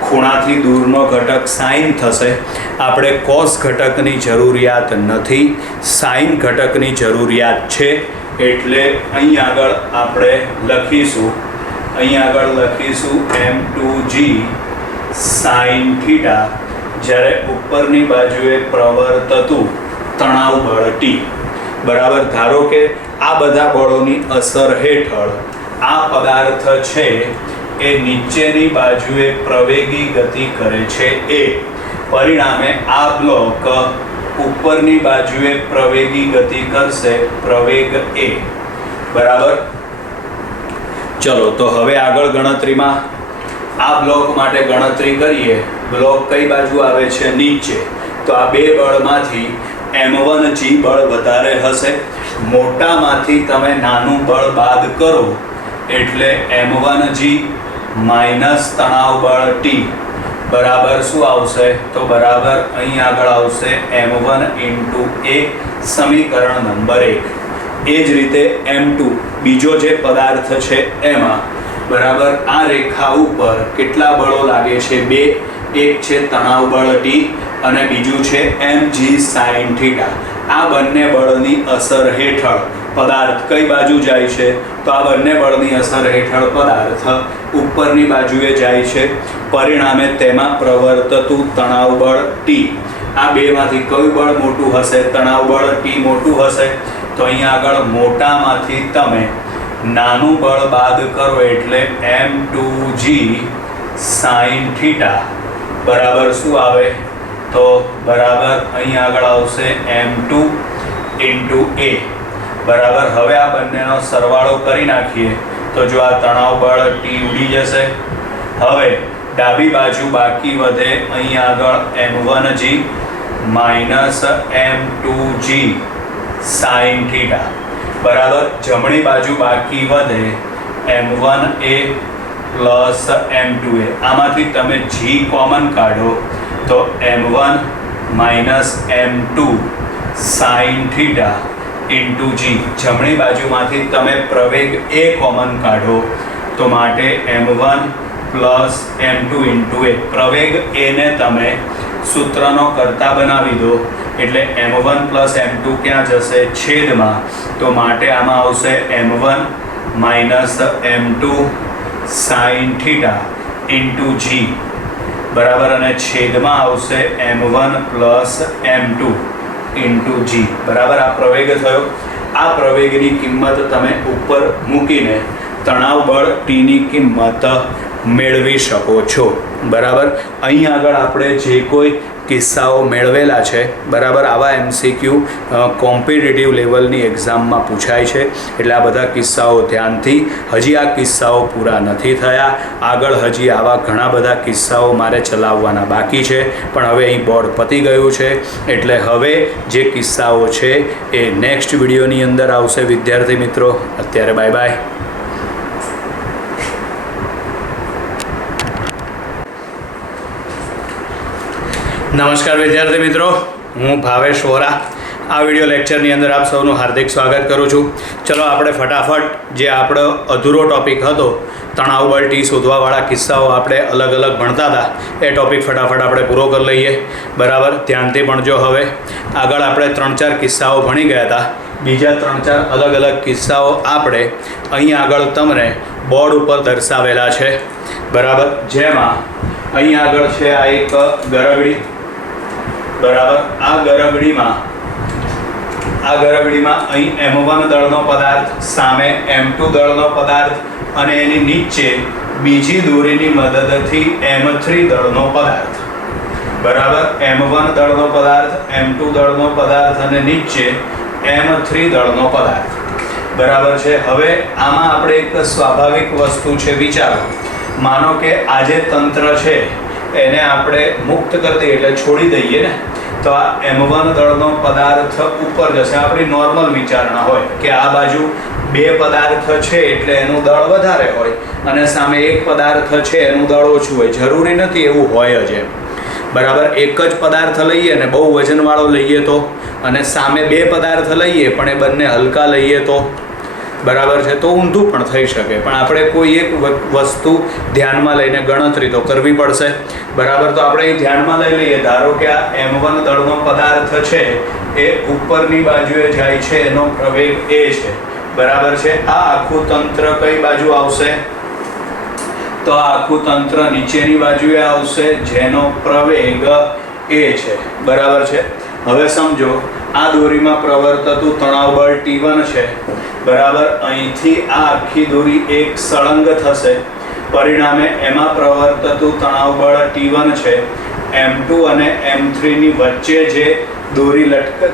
ખૂણાથી દૂરનો ઘટક સાઇન થશે. આપણે કોસ ઘટકની જરૂરિયાત નથી, સાઇન ઘટકની જરૂરિયાત છે. એટલે અહીં આગળ આપણે લખીશું M2G સાઇન થીટા, જ્યારે ઉપરની બાજુએ પ્રવર્તતું તણાવ બળ T, બરાબર. ધારો કે આ બધા બળોની અસર હેઠળ આ પદાર્થ છે એ નીચેની બાજુએ પ્રવેગી ગતિ કરે છે એ, પરિણામે આ બ્લોક ઉપરની બાજુએ પ્રવેગી ગતિ કરશે, પ્રવેગ A, બરાબર. ચલો, તો હવે આગળ ગણતરીમાં આ બ્લોક માટે ગણતરી કરીએ. બ્લોક કઈ બાજુ આવે છે? નીચે. તો આ 2 બળમાંથી M1G બળ વધારે હશે. મોટામાંથી તમે નાનું બળ બાદ કરો એટલે M1G માઇનસ તણાવ બળ T બરાબર શું આવશે? તો બરાબર અહીં આગળ આવશે M1 × A, સમીકરણ નંબર 1. એ જ રીતે M2 બીજો જે પદાર્થ છે એમાં, બરાબર, આ રેખા ઉપર કેટલા બળો લાગે છે? 2. એક છે તણાવ બળ T અને બીજું છે mg sin થીટા. આ બંને બળની અસર હેઠળ પદાર્થ કઈ બાજુ જાય છે? તો આ બંને બળની અસર હેઠળ પદાર્થ ઉપરની બાજુએ જાય છે, પરિણામે તેમાં પ્રવર્તતું તણાવ બળ T. આ બેમાંથી કયું બળ મોટું હશે? તણાવ બળ T મોટું હશે. તો અહીંયા આગળ મોટામાંથી તમે નાનું બળ બાદ કરો એટલે M2G sin થીટા બરાબર શું આવે? તો બરાબર અહીં આગળ આવશે M2 × A, બરાબર. હવે આ બંનેનો સરવાળો કરી નાખીએ તો જો આ તણાવ બળ T ઉડી જશે. હવે ડાબી બાજુ બાકી વધે અહીં આગળ M1G minus M2G sin theta, બરાબર. જમણી બાજુ બાકી વધે M1A પ્લસ M2A. આમાંથી તમે G કોમન કાઢો તો M1 minus M2 sin theta into G. જમણી બાજુમાંથી તમે પ્રવેગ A કોમન કાઢો તો માટે M1 plus M2 into A. પ્રવેગ A ને તમે સૂત્રનો કર્તા બનાવી દો એટલે M1 પ્લસ M2 ક્યાં જશે? છેદમાં. તો માટે આમાં આવશે M1 minus M2 sin theta into G, બરાબર. અને છેદમાં આવશે M1 plus M2 into G, બરાબર. આ પ્રવેગ થયો. આ પ્રવેગની કિંમત તમે ઉપર મૂકીને તણાવ બળ Tની કિંમત મેળવી શકો છો, બરાબર. અહીં આગળ આપણે જે કોઈ કિસ્સાઓ મેળવેલા છે, બરાબર, આવા MCQ કોમ્પિટિટિવ લેવલની એક્ઝામમાં પૂછાય છે. એટલે આ બધા કિસ્સાઓ ધ્યાનથી, હજી આ કિસ્સાઓ પૂરા નથી થયા, આગળ હજી આવા ઘણા બધા કિસ્સાઓ મારે ચલાવવાના બાકી છે. પણ હવે અહીં બોર્ડ પતી ગયું છે એટલે હવે જે કિસ્સાઓ છે એ નેક્સ્ટ વિડીયોની અંદર આવશે વિદ્યાર્થી મિત્રો. અત્યારે બાય બાય. નમસ્કાર વિદ્યાર્થી મિત્રો, હું ભાવેશ વોરા. આ વિડીયો લેક્ચરની અંદર આપ સૌનું હાર્દિક સ્વાગત કરું છું. ચલો આપણે ફટાફટ જે આપણો અધૂરો ટૉપિક હતો તણાવ બળ T શોધવાવાળા કિસ્સાઓ આપણે અલગ અલગ ભણતા હતા એ ટૉપિક ફટાફટ આપણે પૂરો કરી લઈએ, બરાબર. ધ્યાનથી ભણજો. હવે આગળ આપણે 3-4 કિસ્સાઓ ભણી ગયા હતા. બીજા 3-4 અલગ અલગ કિસ્સાઓ આપણે અહીં આગળ તમને બોર્ડ ઉપર દર્શાવેલા છે, બરાબર. જેમાં અહીં આગળ છે આ એક ગરગડી, બરાબર. આ ગરગડીમાં અહીં M1 દળનો પદાર્થ, સામે M2 દળનો પદાર્થ અને એની નીચે બીજી દોરીની મદદથી M3 દળનો પદાર્થ. બરાબર. M1 દળનો પદાર્થ, M2 દળનો પદાર્થ અને નીચે M3 દળનો પદાર્થ. બરાબર છે. હવે આમાં આપણે એક સ્વાભાવિક વસ્તુ છે, વિચારો. માનો કે આ જે તંત્ર છે એને આપણે મુક્ત કરી દઈએ એટલે છોડી દઈએ ને, તો આ M1 દળનો પદાર્થ ઉપર જશે. આપણી નોર્મલ વિચારણા હોય કે આ બાજુ બે પદાર્થ છે એટલે એનું દળ વધારે હોય અને સામે એક પદાર્થ છે એનું દળ ઓછું હોય. જરૂરી નથી એવું હોય જ એમ. બરાબર. એક જ પદાર્થ લઈએ ને બહુ વજનવાળો લઈએ તો, અને સામે બે પદાર્થ લઈએ પણ એ બંને હલકા લઈએ તો, બરાબર છે, તો ઊંધું પણ થઈ શકે. પણ આપણે કોઈ એક વસ્તુ ધ્યાનમાં લઈને ગણતરી તો કરવી પડશે. બરાબર. તો આપણે એ ધ્યાનમાં લઈ લઈએ. ધારો કે આ M1 દળનો પદાર્થ છે એ ઉપરની બાજુએ જાય છે, એનો પ્રવેગ A છે. બરાબર છે. આ આખું તંત્ર કઈ બાજુ આવશે? તો આ આખું તંત્ર નીચેની બાજુએ આવશે, જેનો પ્રવેગ A છે. બરાબર છે. હવે સમજો, આ દોરીમાં પ્રવર્તતું તણાવ બળ T1 છે. બરાબર. અહીંથી આ આખી દોરી એક સળંગ થશે, પરિણામે એમાં પ્રવર્તતું તણાવ બળ T1 છે. M2 અને M3 ની વચ્ચે જે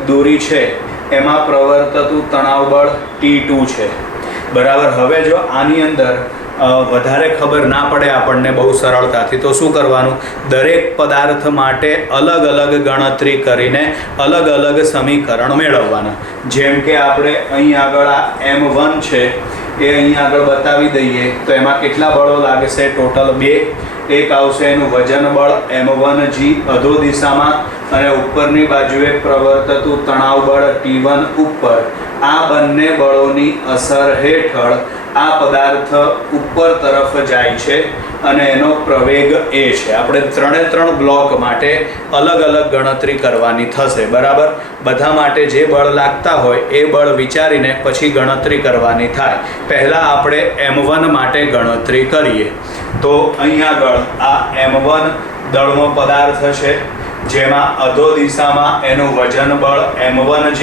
દોરી છે એમાં પ્રવર્તતું તણાવ બળ T2 છે. બરાબર. હવે જો આની અંદર વધારે ખબર ના પડે આપણને બહુ સરળતાથી, તો શું કરવાનું? દરેક પદાર્થ માટે અલગ અલગ ગણતરી કરીને અલગ અલગ સમીકરણ મેળવવાના. જેમ કે આપણે અહીં આગળ આ M1 છે એ અહીં આગળ બતાવી દઈએ તો એમાં કેટલા બળો લાગશે? ટોટલ 2. એક આવશે એનું વજન બળ M1G અધો દિશામાં, અને ઉપરની બાજુએ પ્રવર્તતું તણાવ બળ T1 ઉપર. આ બંને બળોની અસર હેઠળ આ પદાર્થ ઉપર તરફ જાય છે અને એનો પ્રવેગ A છે. આપણે 3 બ્લોક માટે અલગ અલગ ગણતરી કરવાની થશે. બરાબર. બધા માટે જે બળ લાગતા હોય એ બળ વિચારીને પછી ગણતરી કરવાની થાય. પહેલાં આપણે M1 માટે ગણતરી કરીએ. તો અહીં આગળ આ M1 દળનો પદાર્થ છે, જેમાં અધો દિશામાં એનું વજન બળ M1G,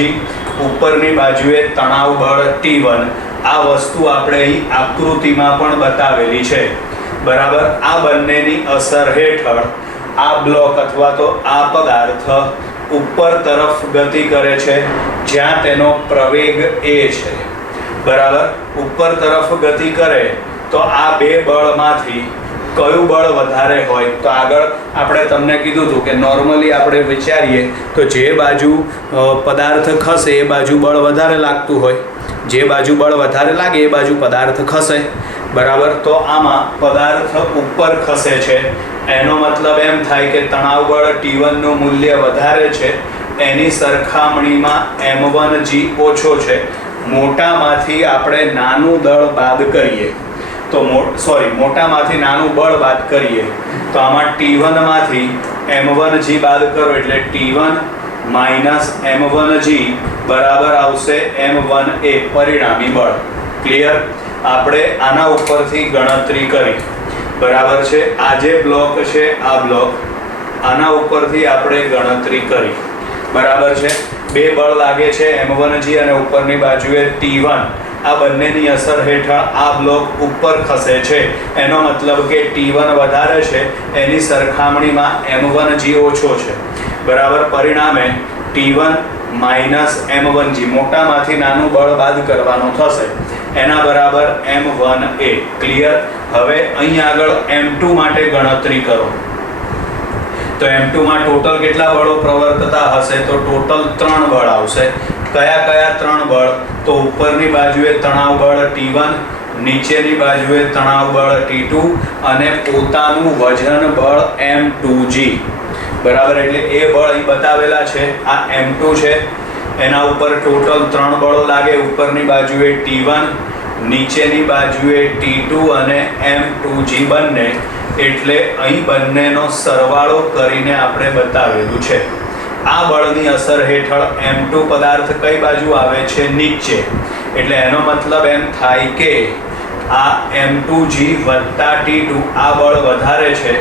ઉપરની બાજુએ તણાવ બળ T1. આ વસ્તુ આપણે અહીં આકૃતિમાં પણ બતાવેલી છે. બરાબર. આ બંનેની અસર હેઠળ આ બ્લોક અથવા તો આ પદાર્થ ઉપર તરફ ગતિ કરે છે, જ્યાં તેનો પ્રવેગ A છે. બરાબર. ઉપર તરફ ગતિ કરે તો આ બે બળમાંથી કયું બળ વધારે હોય? તો આગળ આપણે તમને કીધું હતું કે નોર્મલી આપણે વિચારીએ તો જે બાજુ પદાર્થ ખસે એ બાજુ બળ વધારે લાગતું હોય. જે બાજુ બળ વધારે લાગે એ બાજુ પદાર્થ ખસે. બરાબર. તો આમાં પદાર્થ ઉપર ખસે છે, એનો મતલબ એમ થાય કે તણાવ બળ T1 નું મૂલ્ય વધારે છે, એની સરખામણીમાં M1G ઓછો છે. મોટામાંથી આપણે નાનું દળ બાદ કરીએ તો મોટામાંથી નાનું બળ બાદ કરીએ તો આમાં T1 માંથી M1G બાદ કરો એટલે T1 માઇનસ M1G બરાબર આવશે M1A, પરિણામી બળ. ક્લિયર? આપણે આના ઉપરથી ગણતરી કરી. બરાબર છે. આ જે બ્લોક છે આ બ્લોક, આના ઉપરથી આપણે ગણતરી કરી. બરાબર છે. બે બળ લાગે છે M1G અને ઉપરની બાજુએ T1. આ બંનેની અસર હેઠળ આ બ્લોક ઉપર ખસે છે. એનો મતલબ કે T1 વધારે છે, એની સરખામણીમાં M1G ઓછો છે. બરાબર. પરિણામે T1 માઇનસ M1G, મોટામાંથી નાનું બળ બાદ કરવાનું થશે, એના બરાબર M1A. ક્લિયર? હવે અહીં આગળ M2 માટે ગણતરી કરો. તો M2 માં ટોટલ કેટલા બળો પ્રવર્તતા હશે? તો ટોટલ 3 બળ આવશે. કયા કયા 3 બળ? તો ઉપરની બાજુએ તણાવ બળ T1, નીચેની બાજુએ તણાવ બળ T2 અને પોતાનું વજન બળ M2G. બરાબર. એટલે એ બળ અહીં બતાવેલા છે. આ M2 છે, એના ઉપર ટોટલ 3 બળો લાગે. ઉપરની બાજુએ T1, નીચેની બાજુએ T2 અને M2G બંને. એટલે અહીં બંનેનો સરવાળો કરીને આપણે બતાવેલું છે. આ બળની અસર હેઠળ M2 પદાર્થ કઈ બાજુ આવે છે? નીચે. એટલે એનો મતલબ એમ થાય કે આ M2G વત્તા T2 આ બળ વધારે છે,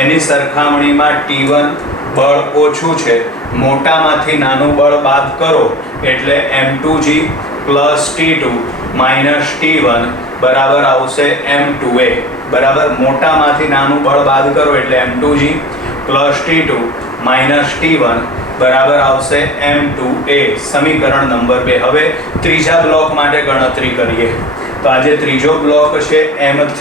એની સરખામણીમાં T1 બળ ઓછું છે, મોટામાંથી નાનું બળ બાદ કરો એટલે m2g plus T2 minus T1 બરાબર આવશે m2a. બરાબર, મોટામાંથી નાનું બળ બાદ કરો એટલે m2g plus T2 minus T1 બરાબર આવશે m2a. સમીકરણ નંબર 2. હવે ત્રીજા બ્લોક માટે ગણતરી કરીએ. તો આ જે ત્રીજો બ્લોક છે m3,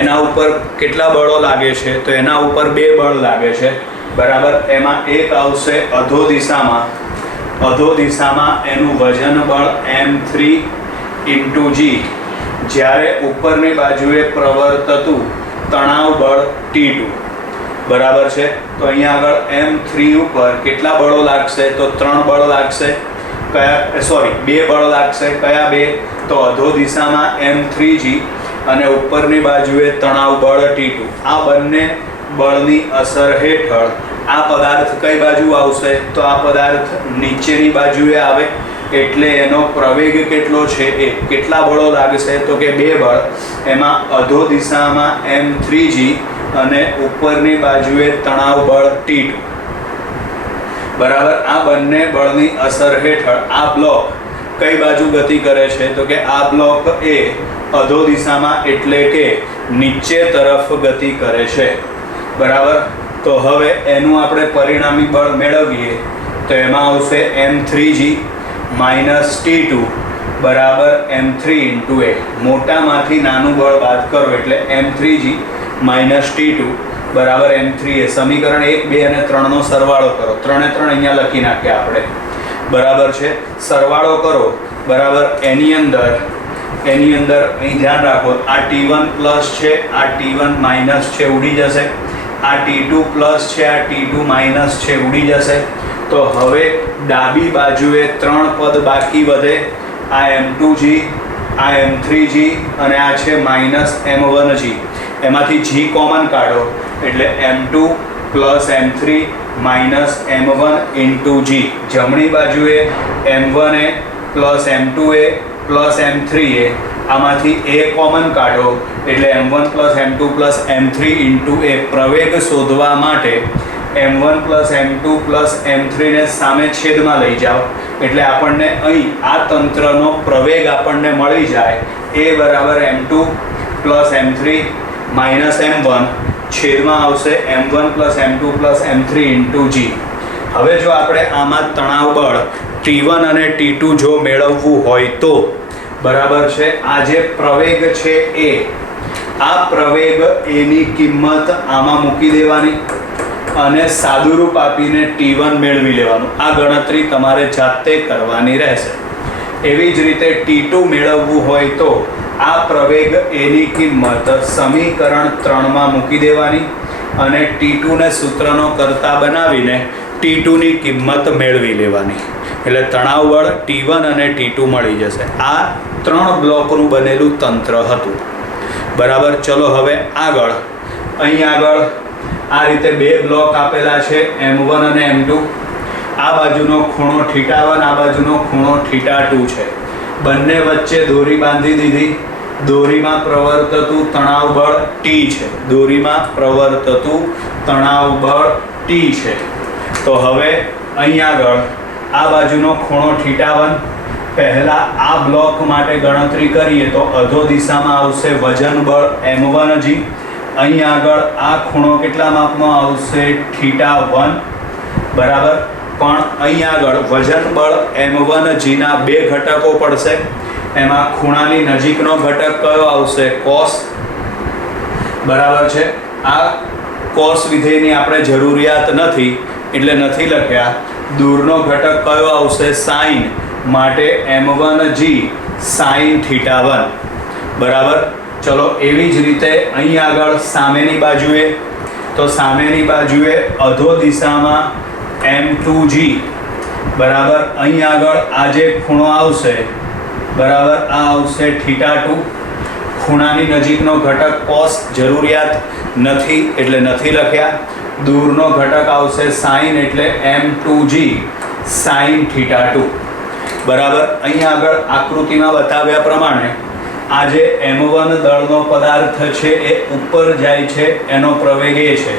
એના ઉપર કેટલા બળો લાગે છે? તો એના ઉપર 2 બળ લાગે છે. બરાબર, એમાં એક આવશે અધો દિશામાં એનું વજન બળ m3 ઇન્ટુ g, જ્યારે ઉપરની બાજુએ પ્રવર્તતું તણાવ બળ T2. બરાબર છે, તો અહીંયા આગળ m3 ઉપર કેટલા બળો લાગશે? તો 3 બળ લાગશે. કયા? 2 બળ લાગશે. કયા 2? તો અધો દિશામાં m3g અને ઉપરની બાજુએ તણાવ બળ T2. આ બંને બળની અસર હેઠળ આ પદાર્થ કઈ બાજુ આવશે? તો આ પદાર્થ નીચેની બાજુએ આવે. એટલે એનો પ્રવેગ કેટલો છે? એ કેટલા બળો લાગશે? તો કે 2 બળ. એમાં અધો દિશામાં m3g અને ઉપરની બાજુએ તણાવ બળ T2. બરાબર, આ બંને બળની અસર હેઠળ આ બ્લોક કઈ બાજુ ગતિ કરે છે? તો કે આ બ્લોક એ અધો દિશામાં એટલે કે નીચે તરફ ગતિ કરે છે. બરાબર, તો હવે એનું આપણે પરિણામી બળ મેળવીએ તો એમાં આવશે m3g માઇનસ T2 બરાબર m3 ઇન્ટુ a. મોટામાંથી નાનું બળ બાદ કરો એટલે m3g માઇનસ T2 બરાબર m3a. સમીકરણ 1, 2 અને 3નો સરવાળો કરો. 3 એ 3 અહીંયા લખી નાખ્યા આપણે. બરાબર છે, સરવાળો કરો. બરાબર, એની અંદર અહીં ધ્યાન રાખો, આ T1 પ્લસ છે, આ T1 માઇનસ છે, ઉડી જશે. આ T2 પ્લસ છે, આ T2 માઇનસ છે, ઉડી જશે. તો હવે ડાબી બાજુએ 3 પદ બાકી વધે. આ m2g, આ m3g અને આ છે માઇનસ m1g. એમાંથી g કોમન કાઢો એટલે m2 plus m3 minus m1 into g. જમણી બાજુએ m1a plus m2a plus m3a. આમાંથી a કોમન કાઢો એટલે m1 plus m2 plus m3 into a. પ્રવેગ શોધવા માટે m1 plus m2 plus m3 ને સામે છેદમાં લઈ જાઓ એટલે આપણને અહીં આ તંત્રનો પ્રવેગ આપણને મળી જાય. a બરાબર m2 plus m3 minus m1 છેદમાં આવશે m1 plus m2 plus m3 into g. હવે જો આપણે આમાં તણાવ બળ T1 અને T2 જો મેળવવું હોય તો બરાબર છે, આ જે પ્રવેગ છે આ પ્રવેગ એની કિંમત આમાં મૂકી દેવાની અને સાદુરૂપ આપીને T1 મેળવી લેવાનું. આ ગણતરી તમારે જાતે કરવાની રહેશે. એવી જ રીતે T2 મેળવવું હોય તો આ પ્રવેગ એની કિંમત સમીકરણ 3માં મૂકી દેવાની અને T2 ને સૂત્રનો કરતા બનાવીને T2ની કિંમત મેળવી લેવાની. એટલે તણાવ બળ T1 અને T2 મળી જશે. આ 3 બ્લોકનું બનેલું તંત્ર હતું. બરાબર, ચલો હવે આગળ. અહીં આગળ આ રીતે 2 બ્લોક આપેલા છે, m1 અને m2. આ બાજુનો ખૂણો θ1, આ બાજુનો ખૂણો θ2 છે. બંને વચ્ચે દોરી બાંધી દીધી. દોરીમાં પ્રવર્તતું તણાવ બળ T છે. દોરીમાં પ્રવર્તતું તણાવ બળ T છે. તો હવે અહીં આગળ આ બાજુનો ખૂણો θ1. પહેલા આ બ્લોક માટે ગણતરી કરીએ તો અધો દિશામાં આવશે વજન બળ m1g. અહીં આગળ આ ખૂણો કેટલા માપનો આવશે? θ1. બરાબર, પણ અહીં આગળ વજન બળ m1g ના 2 ઘટકો પડશે. એમાં ખૂણાની નજીકનો ઘટક કયો આવશે? cos. બરાબર છે, આ cos વિધેયની આપણે જરૂરિયાત નથી એટલે નથી લખ્યા. દૂરનો ઘટક કયો આવશે? sin. માટે m1g sin θ1. બરાબર, ચલો એવી જ રીતે અહીં આગળ સામેની બાજુએ, તો સામેની બાજુએ અધો દિશામાં m2g. બરાબર, અહીં આગળ આ જે ખૂણો આવશે બરાબર આ આવશે θ2. ખૂણાની નજીકનો ઘટક cos જરૂરિયાત નથી એટલે નથી લખ્યા. દૂરનો ઘટક આવશે sin એટલે m2g sin θ2. બરાબર, અહીં આગળ આકૃતિમાં બતાવ્યા પ્રમાણે આ જે m1 દળનો પદાર્થ છે એ ઉપર જાય છે, એનો પ્રવેગ એ છે.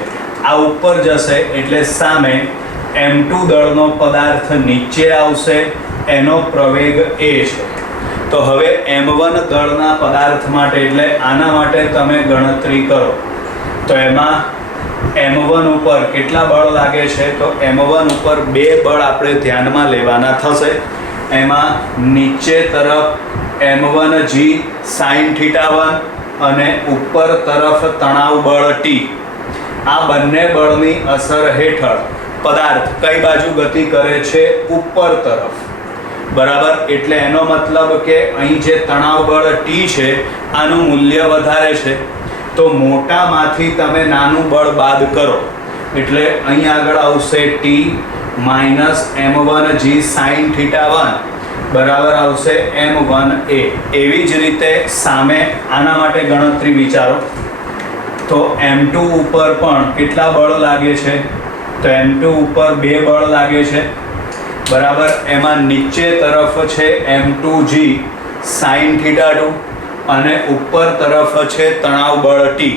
આ ઉપર જશે એટલે સામે m2 દળનો પદાર્થ નીચે આવશે, એનો પ્રવેગ a છે. તો હવે m1 દળના પદાર્થ માટે એટલે આના માટે તમે ગણતરી કરો તો એમાં m1 ઉપર કેટલા બળ લાગે છે? તો m1 ઉપર 2 બળ આપણે ધ્યાનમાં લેવાના થશે. એમાં નીચે તરફ m1g sin θ1 અને ઉપર તરફ તણાવ બળ T. આ બંને બળની અસર હેઠળ પદાર્થ કઈ બાજુ ગતિ કરે છે? ઉપર તરફ. બરાબર. એટલે એનો મતલબ કે અહીં જે તણાવ બળ T છે આનું મૂલ્ય વધારે છે, તો મોટામાંથી તમે નાનું બળ બાદ કરો એટલે અહીં આગળ આવશે T માઇનસ m1g sin θ1 બરાબર આવશે m1a. એવી જ રીતે સામે આના માટે ગણતરી વિચારો તો m2 ઉપર પણ કેટલા બળ લાગે છે? તો m2 ઉપર 2 બળ લાગે છે. બરાબર. એમાં નીચે તરફ છે m2g sin θ2 અને ઉપર તરફ છે તણાવ બળ T.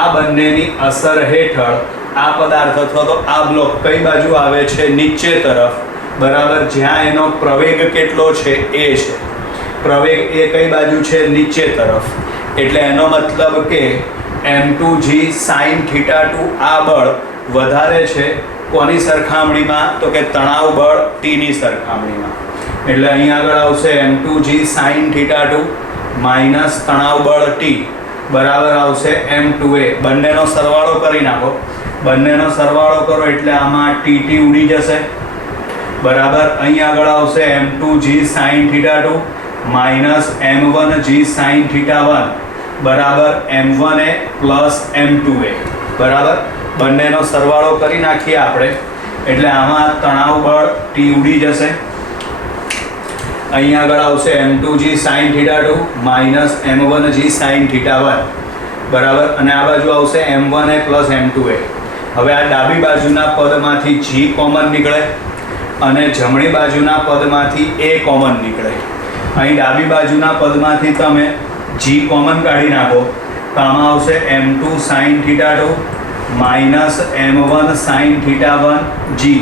આ બંનેની અસર હેઠળ આ પદાર્થ અથવા તો આ બ્લોક કઈ બાજુ આવે છે? નીચે તરફ. બરાબર. જ્યાં એનો પ્રવેગ કેટલો છે? a છે. પ્રવેગ એ કઈ બાજુ છે? નીચે તરફ. એટલે એનો મતલબ કે m2g sin θ2 આ બળ વધારે છે કોની સરખામણીમાં? તો કે તણાવ બળ T ની સરખામણીમાં. એટલે અહીં આગળ આવશે m2g sin θ2 માઇનસ તણાવ બળ T બરાબર આવશે m2a. બંનેનો સરવાળો કરી નાખો. બંનેનો સરવાળો કરો એટલે આમાં TT ઉડી જશે. બરાબર. અહીં આગળ આવશે m2g sin θ2 minus m1g sin θ1 બરાબર m1a પ્લસ m2a. બરાબર. બંનેનો સરવાળો કરી નાખીએ આપણે એટલે આમાં તણાવ બળ T ઉડી જશે. અહીં આગળ આવશે m2g sin θ2 minus m1g sin θ1 બરાબર. અને આ બાજુ આવશે m1a પ્લસ m2a. હવે આ ડાબી બાજુના પદમાંથી g કોમન નીકળે અને જમણી બાજુના પદમાંથી a કોમન નીકળે. અહીં ડાબી બાજુના પદમાંથી તમે g કોમન કાઢી નાખો તો આમાં આવશે m2 sin θ2 minus m1 sin θ1 g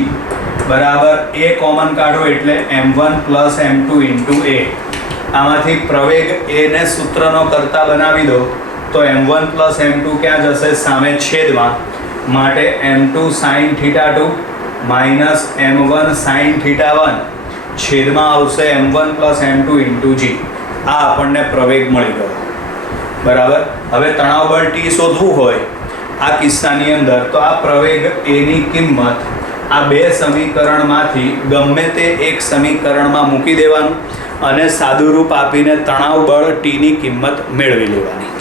બરાબર. a કોમન કાઢો એટલે m1 plus m2 into a. આમાંથી પ્રવેગ a ને સૂત્રનો કરતા બનાવી દો તો m1 પ્લસ m2 ક્યાં જશે? સામે છેદમાં. માટે m2 sin θ2 minus m1 sin θ1 છેદમાં આવશે m1 plus m2 into g. આ આપણને પ્રવેગ મળી ગયો. બરાબર. હવે તણાવ બળ T શોધવું હોય આ કિસ્સાની અંદર તો આ પ્રવેગ a ની કિંમત આ બે સમીકરણમાંથી ગમે તે એક સમીકરણમાં મૂકી દેવાનું અને સાદું રૂપ આપીને તણાવ બળ T ની કિંમત મેળવી લેવાની.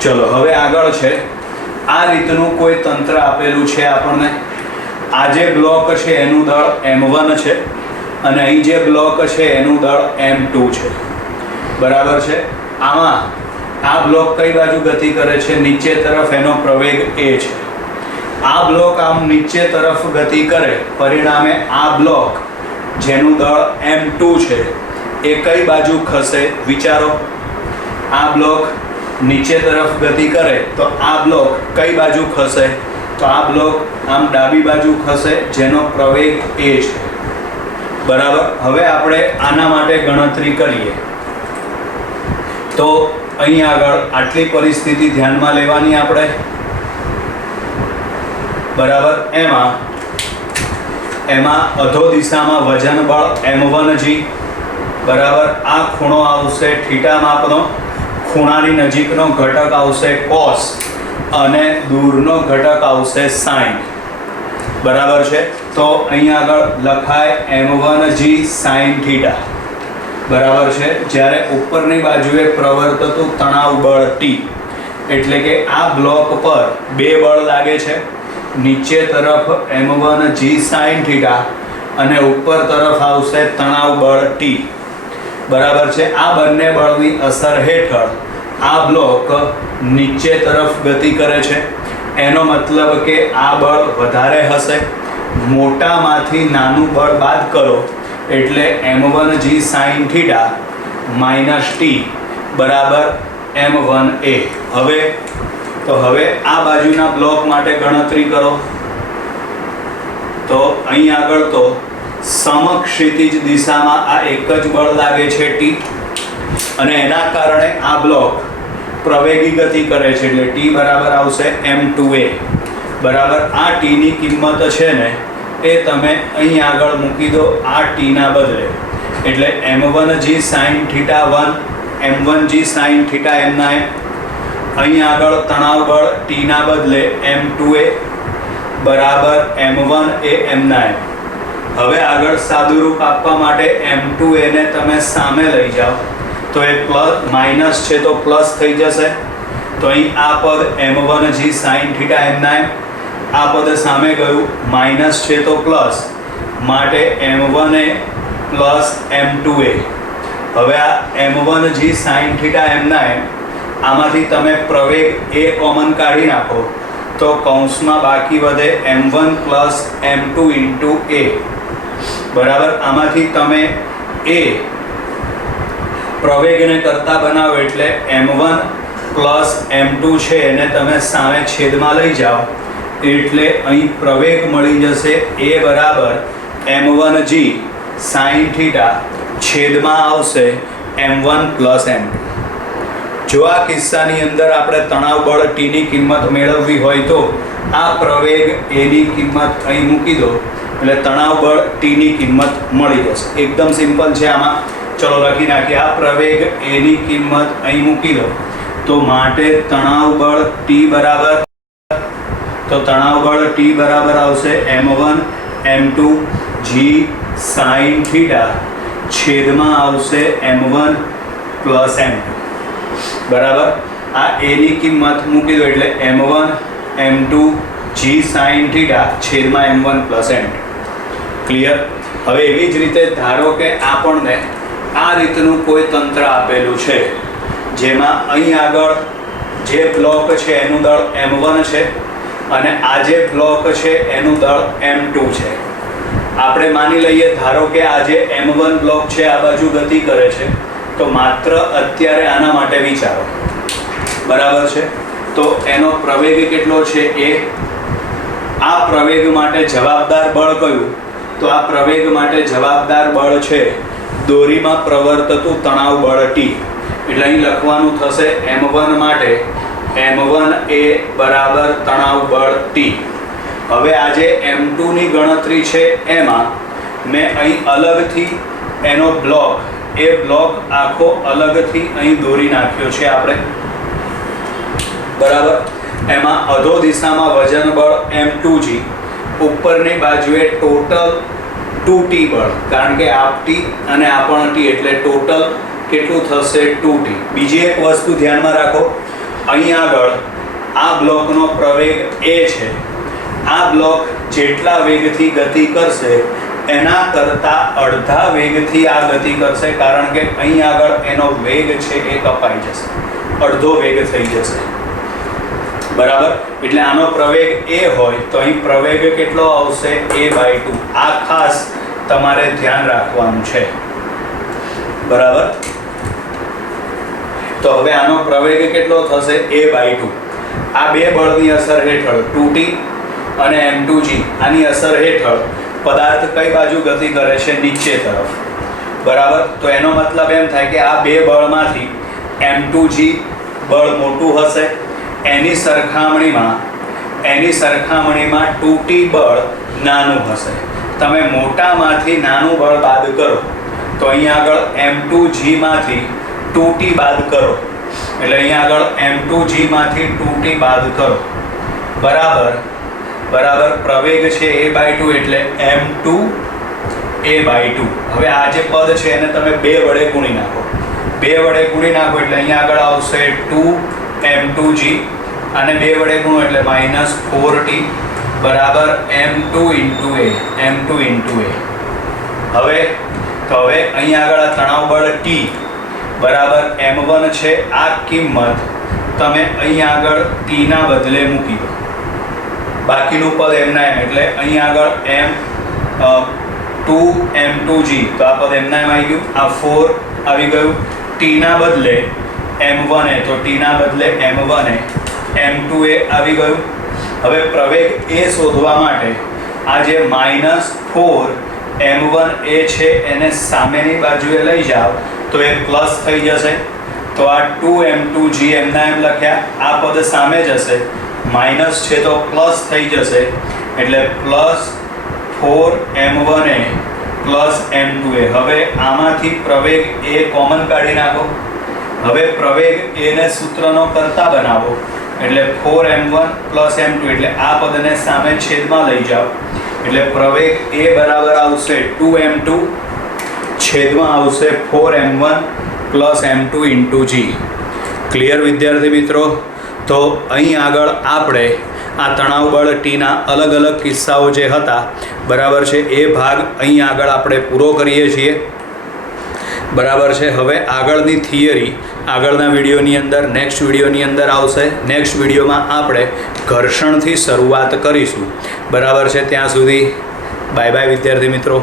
ચલો હવે આગળ છે આ રીતનું કોઈ તંત્ર આપેલું છે આપણને. આ જે બ્લોક છે એનું દળ m1 છે અને અહીં જે બ્લોક છે એનું દળ m2 છે. બરાબર છે. આમાં આ બ્લોક કઈ બાજુ ગતિ કરે છે? નીચે તરફ. એનો પ્રવેગ a છે. આ બ્લોક આમ નીચે તરફ ગતિ કરે પરિણામે આ બ્લોક જેનું દળ m2 છે એ કઈ બાજુ ખસે? વિચારો. આ બ્લોક નીચે તરફ ગતિ કરે તો આ બ્લોક કઈ બાજુ ખસે? તો આ બ્લોક આમ ડાબી બાજુ ખસે જેનો પ્રવેગ a છે. બરાબર. હવે આપણે આના માટે ગણતરી કરીએ તો અહીં આગળ આટલી પરિસ્થિતિ ધ્યાનમાં લેવાની આપણે. બરાબર. એમાં અધો દિશામાં વજન બળ m1g બરાબર. આ ખૂણો આવશે થીટા માપનો. ખૂણાની નજીકનો ઘટક આવશે cos અને દૂરનો ઘટક આવશે sin. બરાબર છે. તો અહીં આગળ લખાય m1g sin θ. બરાબર છે. જ્યારે ઉપરની બાજુએ પ્રવર્તતું તણાવ બળ T એટલે કે આ બ્લોક પર 2 બળ લાગે છે. નીચે તરફ m1g sin θ અને ઉપર તરફ આવશે તણાવ બળ T. બરાબર છે. આ બંને બળની અસર હેઠળ આ બ્લોક નીચે તરફ ગતિ કરે છે. એનો મતલબ કે આ બળ વધારે હશે. મોટામાંથી નાનું બળ બાદ કરો એટલે m1g sin θ માઇનસ T બરાબર m1a. હવે આ બાજુના બ્લોક માટે ગણતરી કરો તો અહીં આગળ તો સમક્ષિતિજ દિશામાં આ એક જ બળ લાગે છે ટી, અને એના કારણે આ બ્લોક પ્રવેગી ગતિ કરે છે એટલે ટી બરાબર આવશે m2a બરાબર. આ ટીની કિંમત છે ને એ તમે અહીં આગળ મૂકી દો આ ટીના બદલે, એટલે m1g sin θ1 m1g sin θ એમના એમ. અહીં આગળ તણાવ બળ ટીના બદલે m2a બરાબર m1a એમના એમ. હવે આગળ સાદુરૂપ આપવા માટે m2a ને તમે સામે લઈ જાઓ તો એ પ્લસ માઇનસ છે તો પ્લસ થઈ જશે. તો અહીં આ પદ m1g sin θ એમના એમ, આ પદ સામે ગયું માઇનસ છે તો પ્લસ, માટે m1a પ્લસ m2a. હવે આ m1g sin θ એમના એમ આમાંથી તમે પ્રવેગ a કોમન કાઢી નાખો તો કૌંસમાં બાકી વધે m1 plus m2 into a બરાબર. આમાંથી તમે a પ્રવેગને કરતા બનાવો એટલે m1 પ્લસ m2 છે એને તમે સામે છેદમાં લઈ જાઓ એટલે અહીં પ્રવેગ મળી જશે a બરાબર m1g sin θ છેદમાં આવશે m1 પ્લસ m2. જો આ કિસ્સાની અંદર આપણે તણાવ બળ ટીની કિંમત મેળવવી હોય તો આ પ્રવેગ એની કિંમત અહીં મૂકી દો એટલે તણાવ બળ ટીની કિંમત મળી જશે. એકદમ સિમ્પલ છે આમાં. ચલો લખી નાખીએ. આ પ્રવેગ એની કિંમત અહીં મૂકી દો તો માટે તણાવ બળ ટી બરાબર, તો તણાવ બળ ટી બરાબર આવશે m1 m2 g sin θ છેદમાં આવશે m1 પ્લસ m2 બરાબર. આ એની કિંમત મૂકી દો એટલે m1 m2 g sin θ છેદમાં m1 પ્લસ m2. ક્લિયર. હવે એવી જ રીતે ધારો કે આપણને આ રીતનું કોઈ તંત્ર આપેલું છે જેમાં અહીં આગળ જે બ્લોક છે એનું દળ m1 છે અને આ જે બ્લોક છે એનું દળ m2 છે. આપણે માની લઈએ ધારો કે આ જે m1 બ્લોક છે આ બાજુ ગતિ કરે છે, તો માત્ર અત્યારે આના માટે વિચારો બરાબર છે. તો એનો પ્રવેગ કેટલો છે એ, આ પ્રવેગ માટે જવાબદાર બળ કયું, તો આ પ્રવેગ માટે જવાબદાર બળ છે દોરીમાં પ્રવર્તતું તણાવ બળ ટી. એટલે અહીં લખવાનું થશે m1 માટે m1a બરાબર તણાવ બળ ટી. હવે આ જે m2 ની ગણતરી છે એમાં મેં અહીં અલગથી એનો બ્લોક, એ બ્લોક આખો અલગથી અહીં દોરી નાખ્યો છે આપણે બરાબર. એમાં અધો દિશામાં વજન બળ m2g, ઉપરની બાજુએ ટોટલ 2t બળ, કારણ કે આ ટી અને આ પણ ટી એટલે ટોટલ કેટલું થશે 2t. બીજી એક વસ્તુ ધ્યાનમાં રાખો, અહીં આગળ આ બ્લોકનો પ્રવેગ a છે. આ બ્લોક જેટલા વેગથી ગતિ કરશે એના કરતાં અડધા વેગથી આ ગતિ કરશે, કારણ કે અહીં આગળ એનો વેગ છે એ કપાઈ જશે, અડધો વેગ થઈ જશે બરાબર. એટલે આનો પ્રવેગ a હોય તો અહીં પ્રવેગ કેટલો આવશે a/2. આ ખાસ તમારે ધ્યાન રાખવાનું છે બરાબર. તો હવે આનો પ્રવેગ કેટલો થશે a/2. આ બે બળની અસર હેઠળ 2t અને m2g આની અસર હેઠળ પદાર્થ કઈ બાજુ ગતિ કરે છે, નીચે તરફ બરાબર. તો એનો મતલબ એમ થાય કે આ બે બળમાંથી m2g બળ મોટું હશે, એની સરખામણીમાં 2t બળ નાનું હશે. તમે મોટામાંથી નાનું બળ બાદ કરો તો અહીંયા આગળ m2g માંથી 2t બાદ કરો એટલે અહીંયા આગળ m2g માંથી 2t બાદ કરો બરાબર. પ્રવેગ છે a/2 એટલે m2a/2. હવે આ જે પદ છે એને તમે 2 વડે ગુણી નાખો, 2 વડે ગુણી નાખો એટલે અહીંયા આગળ આવશે 2m2g અને 2 વડે ગુણો એટલે -4t બરાબર m2 ઇન્ટુ a. હવે અહીંયા આગળ આ તણાવ બળ t બરાબર m1 છે. આ કિંમત તમે અહીંયા આગળ t ના બદલે મૂકી દો, બાકીનું પદ એમના એમ એટલે અહીંયા આગળ m2m2g, તો આ પદ એમના એમ આવી ગયું, આ 4 આવી ગયું. t ના બદલે m1a, તો t ના બદલે m1a, m2a આવી ગયું. હવે પ્રવેગ a શોધવા માટે આ જે -4m1 એ છે એને સામેની બાજુએ લઈ જાઓ તો એ પ્લસ થઈ જશે. તો આ 2m2g એમના એમ લખ્યા, આ પદ સામે જશે, માઇનસ છે તો પ્લસ થઈ જશે, એટલે +4m1a +m2a. હવે આમાંથી પ્રવેગ એ કોમન કાઢી નાખો. હવે પ્રવેગ એને સૂત્રનો કર્તા બનાવો, એટલે 4m1 +m2, એટલે આ પદને સામે છેદમાં લઈ જાઓ, એટલે પ્રવેગ એ બરાબર આવશે 2m2 છેદમાં આવશે 4m1 +m2 × g. ક્લિયર વિદ્યાર્થી મિત્રો? તો અહીં આગળ આપણે આ તણાવ બળ ટીના અલગ અલગ કિસ્સાઓ જે હતા, બરાબર છે, એ ભાગ અહીં આગળ આપણે પૂરો કરીએ છીએ. બરાબર છે. હવે આગળની થિયરી આગળના વિડીયોની અંદર, નેક્સ્ટ વિડીયોની અંદર આવશે. નેક્સ્ટ વિડીયોમાં આપણે ઘર્ષણથી શરૂઆત કરીશું. બરાબર છે. ત્યાં સુધી બાય બાય વિદ્યાર્થી મિત્રો.